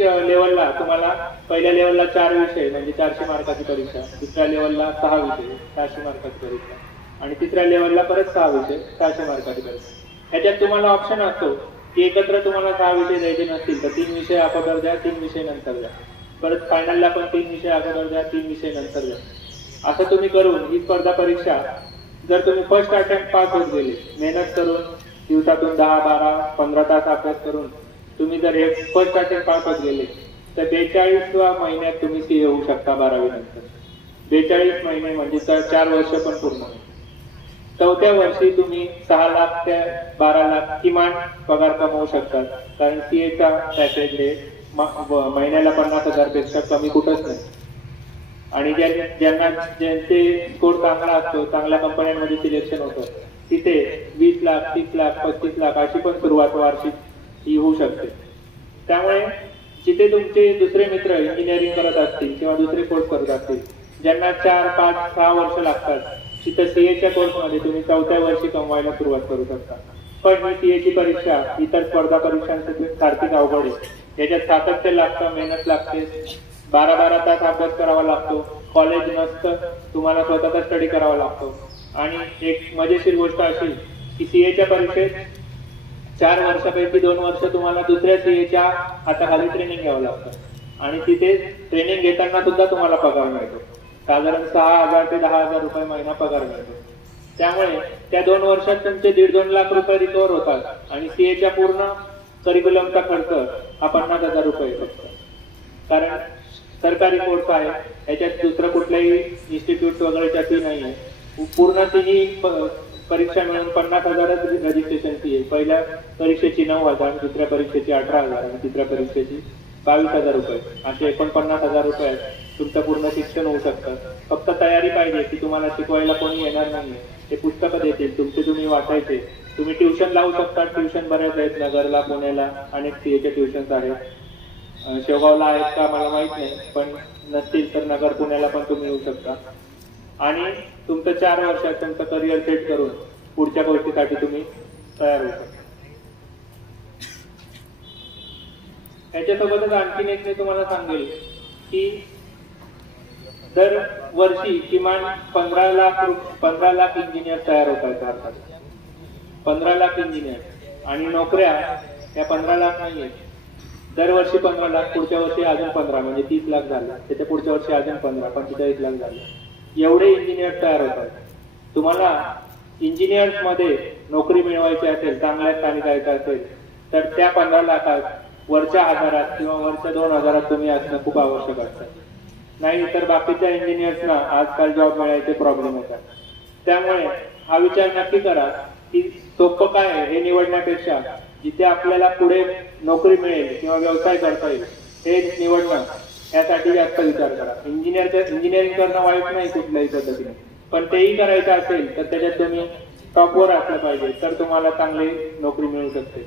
लेवलला तुम्हाला पहिल्या लेवलला 4 विषय म्हणजे 400 मार्काची परीक्षा, दुसऱ्या लेवलला 6 विषय 400 मार्काची परीक्षा आणि तिसऱ्या लेवलला परत 6 विषय 400 मार्काची परीक्षा. ह्याच्यात तुम्हाला ऑप्शन असतो की एकत्र तुम्हाला 6 विषय द्यायचे नसतील तर 3 विषय अगोदर द्या, 3 विषय नंतर द्या. परत फायनलला पण 3 विषय अगोदर द्या, 3 विषय नंतर द्या. असं तुम्ही करून ही स्पर्धा परीक्षा जर तुम्ही फर्स्ट अटेम्प्ट पास होत गेले, मेहनत करून दिवसातून 10, 12, 15 तास अभ्यास करून तुम्ही जर हे फर्स्ट अटेम्प्ट पास होत गेले तर 42व्या महिन्यात तुम्ही सीए होऊ शकता 12वी नंतर. 42 महिने म्हणजे 4 वर्ष पण पूर्ण. 4थ्या वर्षी तुम्ही 6 लाख ते 12 लाख किमान पगार कमवू शकतात. कारण सीएचा पॅकेज हे महिन्याला 50,000 पेक्षा कमी कुठंच नाही. आणि ज्यांचे स्कोर चांगला असतो, चांगल्या कंपन्यांमध्ये सिलेक्शन होतं, तिथे 20 लाख, 30 लाख, 35 लाख अशी पण सुरुवात वार्षिक ही होऊ शकते. त्यामुळे जिथे तुमचे दुसरे मित्र इंजिनिअरिंग करत असतील किंवा दुसरे कोर्स करत असतील ज्यांना 4, 5, 6 वर्ष लागतात, तिथं सीएच्या कोर्समध्ये तुम्ही 4थ्या वर्षी कमवायला सुरुवात करू शकता. पण ही सीएची परीक्षा इतर स्पर्धा परीक्षांसाठी सारखीच अवघड आहे. याच्यात सातत्य लागतं, मेहनत लागते, 12-12 तास अभ्यास करावा लागतो, कॉलेज नसतं, तुम्हाला स्वतःचा स्टडी करावा लागतो. आणि एक मजेशीर गोष्ट अशी की सीएच्या परीक्षेत 4 वर्षापैकी 2 वर्ष तुम्हाला दुसऱ्या सीएच्या हाताखाली ट्रेनिंग घ्यावं लागतं आणि तिथे ट्रेनिंग घेताना सुद्धा तुम्हाला पगार मिळतो. साधारण 6,000 ते 10,000 रुपये महिना पगार मिळतो. त्यामुळे त्या 2 वर्षात तुमचे 1.5-2 लाख रुपये रिकव्हर होतात आणि सीएच्या पूर्ण करिक्युलमचा खर्च हा 50,000 रुपये फक्त. कारण सरकारी कोर्स आहे, याच्यात दुसरं कुठल्याही इन्स्टिट्यूट वगैरेच्या फी नाही आहे. पूर्ण तिन्ही परीक्षा मिळून 50,000च रजिस्ट्रेशन फी आहे. पहिल्या परीक्षेची 9,000, दुसऱ्या परीक्षेची 18,000 आणि तिसऱ्या परीक्षेची 22,000 रुपये, असे 49,000 रुपयात तुमचं पूर्ण शिक्षण होऊ शकतं. फक्त तयारी पाहिजे की तुम्हाला शिकवायला कोणी येणार नाहीये, ते पुस्तकं देतील, तुमचे तुम्ही वाचायचे. तुम्ही ट्युशन लावू शकता, ट्युशन बऱ्याच आहेत, नगरला, पुण्याला अनेक सीएच्या ट्युशन्स आहेत. शेवगावला आहेत का मला माहित नाही, पण नसतील तर नगर, पुण्याला पण तुम्ही येऊ शकता. आणि तुमचं 4 वर्षात तुमचं करिअर सेट करून पुढच्या गोष्टीसाठी तुम्ही तयार होऊ शकता. याच्यासोबतच आणखीन एक मी तुम्हाला सांगेल की दर वर्षी किमान 15 लाख इंजिनियर तयार होत आहेत भारतात. 15 लाख इंजिनियर आणि नोकऱ्या या 15 लाख नाही आहेत. दरवर्षी 15 लाख, पुढच्या वर्षी अजून 15 म्हणजे 30 लाख झाले, त्याच्या पुढच्या वर्षी अजून 15, 45 लाख झाले. एवढे इंजिनियर तयार होतात. तुम्हाला इंजिनियर्स मध्ये नोकरी मिळवायची असेल, चांगल्या स्थानी जायचं असेल तर त्या 15 लाखात वरच्या 1000 किंवा वरच्या 2000 तुम्ही असणं खूप आवश्यक असतं. नाही तर बाकीच्या इंजिनियर्सना आजकाल जॉब मिळायचे प्रॉब्लेम येतात. त्यामुळे हा विचार नक्की करा की सोपं काय आहे हे निवडण्यापेक्षा जिथे आपल्याला पुढे नोकरी मिळेल किंवा व्यवसाय करता येईल हे निवडणं, यासाठी जास्त विचार करा. इंजिनिअरिंग करणं वाईट नाही कुठल्याही पद्धतीने, पण तेही करायचं असेल तर त्याच्यात तुम्ही टॉपवर असलं पाहिजे, तर तुम्हाला चांगली नोकरी मिळू शकते.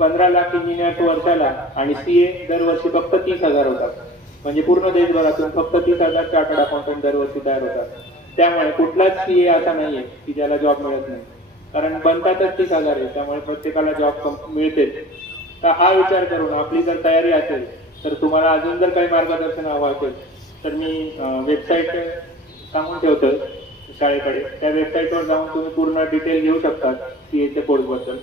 15 लाख इंजिनियर वर्षाला आणि सीए दरवर्षी फक्त 30,000 होतात. म्हणजे पूर्ण देशभरातून फक्त 30,000 चार्टर्ड अकाउंटंट दरवर्षी तयार होतात. त्यामुळे कुठलाच सीए असा नाहीये की ज्याला जॉब मिळत नाही, कारण बनतातच 30,000 आहे. त्यामुळे प्रत्येकाला जॉब मिळतेच. तर हा विचार करून आपली जर तयारी असेल तर तुम्हाला अजून जर काही मार्गदर्शन हवं असेल तर मी वेबसाईट सांगून ठेवतो शाळेकडे. त्या वेबसाईटवर जाऊन तुम्ही पूर्ण डिटेल घेऊ शकता सीएच्या कोर्सबद्दल.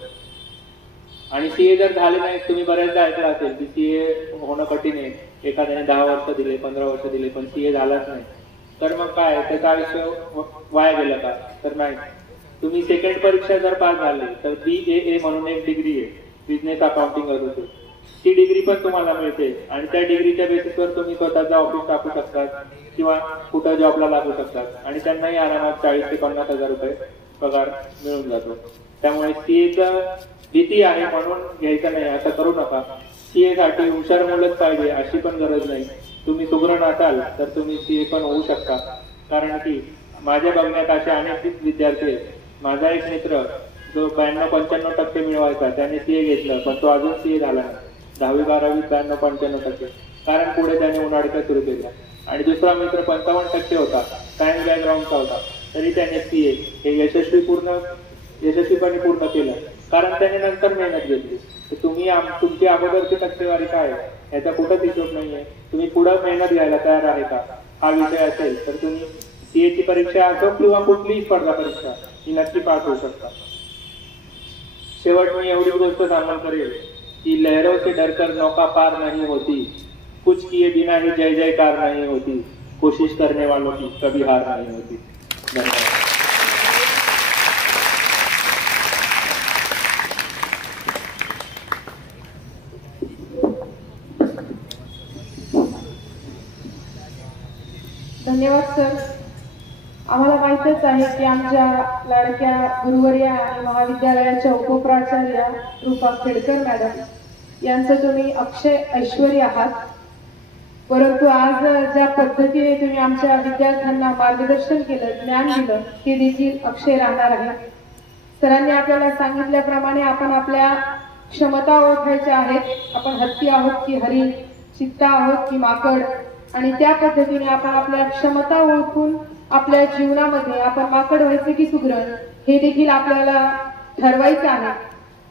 आणि सीए जर झाले नाही, तुम्ही बऱ्याचदा ऐकलं असेल की सीए होणं कठीण आहे, एखाद्याने 10 वर्ष दिले, 15 वर्ष दिले, पण सीए झालाच नाही, तर मग काय त्याचं आयुष्य वाया गेलं का? तर नाही. तुम्ही सेकंड परीक्षा जर पास झाले तर BAA म्हणून एक डिग्री आहे, बिझनेस अकाउंटिंग असोसिएट, ती डिग्री पण तुम्हाला मिळते आणि त्या डिग्रीच्या बेसिसवर तुम्ही स्वतःचा ऑफिस टाकू शकतात किंवा कुठं जॉबला लागू शकतात आणि त्यांनाही आरामात 40,000 ते 50,000 रुपये पगार मिळून जातो. त्यामुळे सीएचा भीती आहे म्हणून घ्यायचं नाही असं करू नका. सीए साठी हुशार मुलंच पाहिजे अशी पण गरज नाही. तुम्ही सुगरण असाल तर तुम्ही सीए पण होऊ शकता. कारण की माझ्या बघण्यात असे अनेक विद्यार्थी आहेत. माझा एक मित्र जो 92-95% मिळवायचा त्याने सीए घेतलं पण तो अजून सीए झाला नाही. 10वी-12वी 92-95%, कारण पुढे त्याने उन्हाळ्यात सुरू केला. आणि दुसरा मित्र 55% होता, सायन्स बॅकग्राऊंडचा होता, तरी त्याने सीए हे यशस्वीपणे पूर्ण केलं, कारण त्याने नंतर मेहनत घेतली. तर तुम्ही तुमची अगोदरची टक्केवारी काय आहे याचा कुठंच हिशोब नाहीये. तुम्ही पुढं मेहनत घ्यायला तयार आहे का हा विषय असेल तर तुम्ही सीएची परीक्षा असो किंवा कुठलीही स्पर्धा परीक्षा ही नक्की पास होऊ शकता. शेवट मी एवढी गोष्ट सांगून करेल की लहरों से डरकर नौका पार नहीं होती, कुछ किए बिना ही जय जयकार नहीं होती, कोशिश करने वालों की कभी हार नहीं होती. धन्यवाद. धन्यवाद सर. आम्हाला माहीतच आहे की आमच्या लाडक्या गुरुवर्या आणि महाविद्यालयाच्या उपप्राचार्य रूपा खेडकर मॅडम यांचं तुम्ही अक्षय ऐश्वर्य आहात. परंतु आज ज्या पद्धतीने तुम्ही आमच्या विद्यार्थ्यांना मार्गदर्शन केलं, ज्ञान दिलं, ते देखील अक्षय राहणार आहे. सरांनी आपल्याला सांगितल्याप्रमाणे आपण आपल्या क्षमता ओळखायच्या आहेत. आपण हत्ती आहोत की हरिण, चित्ता आहोत की माकड, आणि त्या पद्धतीने आपण आपल्या क्षमता ओळखून आपल्या जीवनामध्ये आपण माकड व्हायचे की सुगरण हे देखील आपल्याला ठरवायचं आहे.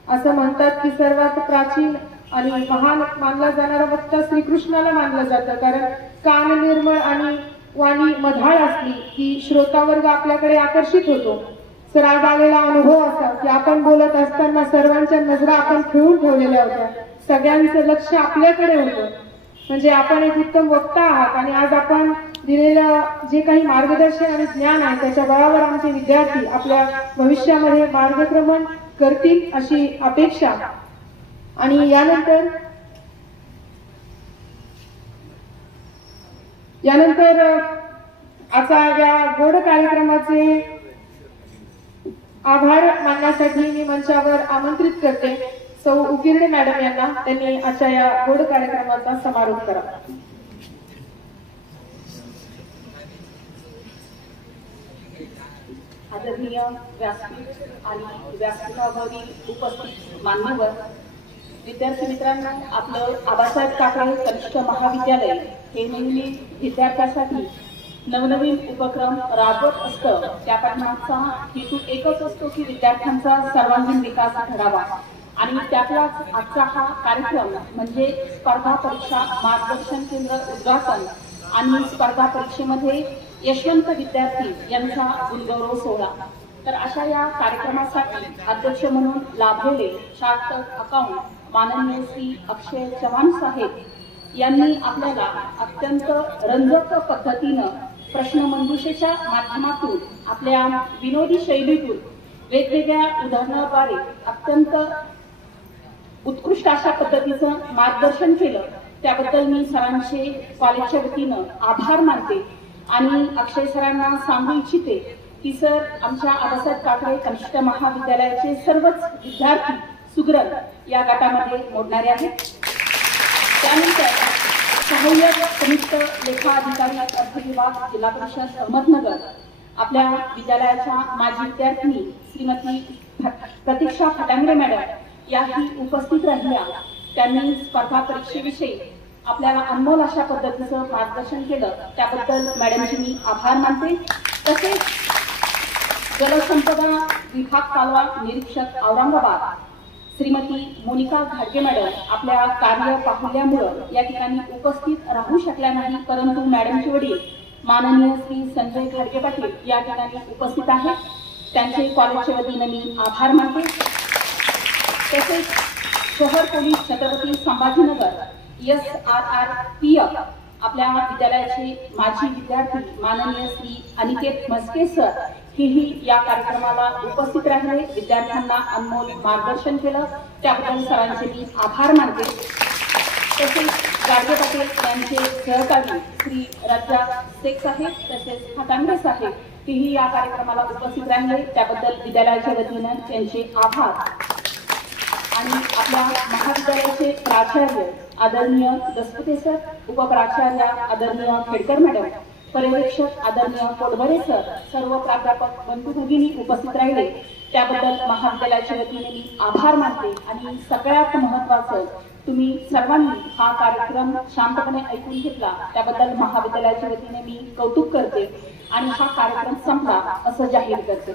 असं म्हणतात की सर्वात प्राचीन आणि महान मानला जाणारा वक्ता श्रीकृष्णाला मानलं जातं, कारण कान निर्मळ आणि वाणी मधाळ असली की श्रोतावर्ग आपल्याकडे आकर्षित होतो. सर, आज आलेला अनुभव असा की आपण बोलत असताना सर्वांच्या नजरा आपण खिळून ठेवलेल्या होत्या, सगळ्यांचं लक्ष आपल्याकडे होतं. म्हणजे आपण एक उत्तम वक्ता आहात आणि आज आपण दिलेलं जे काही मार्गदर्शन आणि ज्ञान आहे त्याच्या बळावर आमचे विद्यार्थी आपल्या भविष्यामध्ये मार्गक्रमण करतील अशी अपेक्षा. आणि यानंतर आता या गोड कार्यक्रमाचे आभार मानण्यासाठी मी मंचावर आमंत्रित करते सौ उकिरडे मॅडम यांना. त्यांनी आजच्या या गोड कार्यक्रमाचा समारोप करा. आदरणीय व्यासपीठ आणि व्यासपीठावरील उपस्थित मान्यवर विद्यार्थी मित्रांनो, आपलं आबासाहेब काकडे कनिष्ठ महाविद्यालय हे नेहमी विद्यार्थ्यांसाठी नवनवीन उपक्रम राबवत असतं. त्या पाठीमागचा हेतू एकच असतो की विद्यार्थ्यांचा सर्वांगीण विकास घडावा. आणि त्यातलाच आजचा हा कार्यक्रम म्हणजे स्पर्धा परीक्षा मार्गदर्शन केंद्र उद्घाटन आणि स्पर्धा परीक्षेमध्ये यशवंत विद्यार्थी यांचा गुणगौरव सोहळा. तर अशा या कार्यक्रमासाठी अध्यक्ष म्हणून लाभलेले चार्टर्ड अकाउंट माननीय श्री अक्षय चव्हाण साहेब यांनी आपल्याला अत्यंत रंजक पद्धतीनं प्रश्नमंजुषेच्या माध्यमातून आपल्या विनोदी शैलीतून वेगवेगळ्या उदाहरणाद्वारे अत्यंत उत्कृष्ट अशा पद्धतीचं मार्गदर्शन केलं. त्याबद्दल मी सरांचे कॉलेजच्या वतीनं आभार मानते आणि अक्षय सरांना सांगू इच्छिते की सर, आमच्या आबासाहेब काकडे कनिष्ठ महाविद्यालयाचे सर्वच विद्यार्थी सुगरण या गटामध्ये मोडणारे आहेत. त्यानंतर सहाय्यक कनिष्ठ लेखा अधिकारी अर्थ विभाग जिल्हा परिषद अहमदनगर आपल्या विद्यालयाच्या माजी विद्यार्थिनी श्रीमती प्रतीक्षा फटांगरे मॅडम याही उपस्थित राहिल्या. त्यांनी स्पर्धा परीक्षेविषयी आपल्याला अनमोल अशा पद्धतीचं मार्गदर्शन केलं. त्याबद्दल मॅडमचे मी आभार मानते. तसेच जलसंपदा विभाग कालवा निरीक्षक औरंगाबाद श्रीमती मोनिका घाडगे मॅडम आपल्या कार्य पाहुल्यामुळं या ठिकाणी उपस्थित राहू शकल्या नाही, परंतु मॅडमचे वडील माननीय श्री संजय घाडगे पाटील या ठिकाणी उपस्थित आहेत. त्यांचे कॉलेजच्या वतीनं मी आभार मानते. तसेच शहर पोलीस छत्रपती संभाजीनगर SRRPF आपल्या विद्यालयाचे माजी विद्यार्थी माननीय श्री अनिकेत मस्के सर हेही या कार्यक्रमाला उपस्थित राहिले, विद्यार्थ्यांना अनमोल मार्गदर्शन केलं. त्याबद्दल सरांचे मी आभार मानते. तसेच गाडगे पाटील यांचे सहकारी श्री रज्जाक शेख साहेब तसेच फटांगरे साहेब तेही या कार्यक्रमाला उपस्थित राहिले त्याबद्दल विद्यालयाच्या वतीनं त्यांचे आभार. आणि आपल्या महाविद्यालयाचे प्राचार्य आदरणीय दसपते सर, उपप्राचार्य आदरणीय खेडकर मॅडम, पर्यवेक्षक आदरणीय पोटभरे सर, सर्व प्राध्यापक बंधू भगिनी उपस्थित राहिले त्याबद्दल महाविद्यालयाच्या वतीने मी आभार मानते. आणि सगळ्यात महत्त्वाचं, तुम्ही सर्वांनी हा कार्यक्रम शांतपणे ऐकून घेतला त्याबद्दल महाविद्यालयाच्या वतीने मी कौतुक करते आणि हा कार्यक्रम संपला असं जाहीर करते.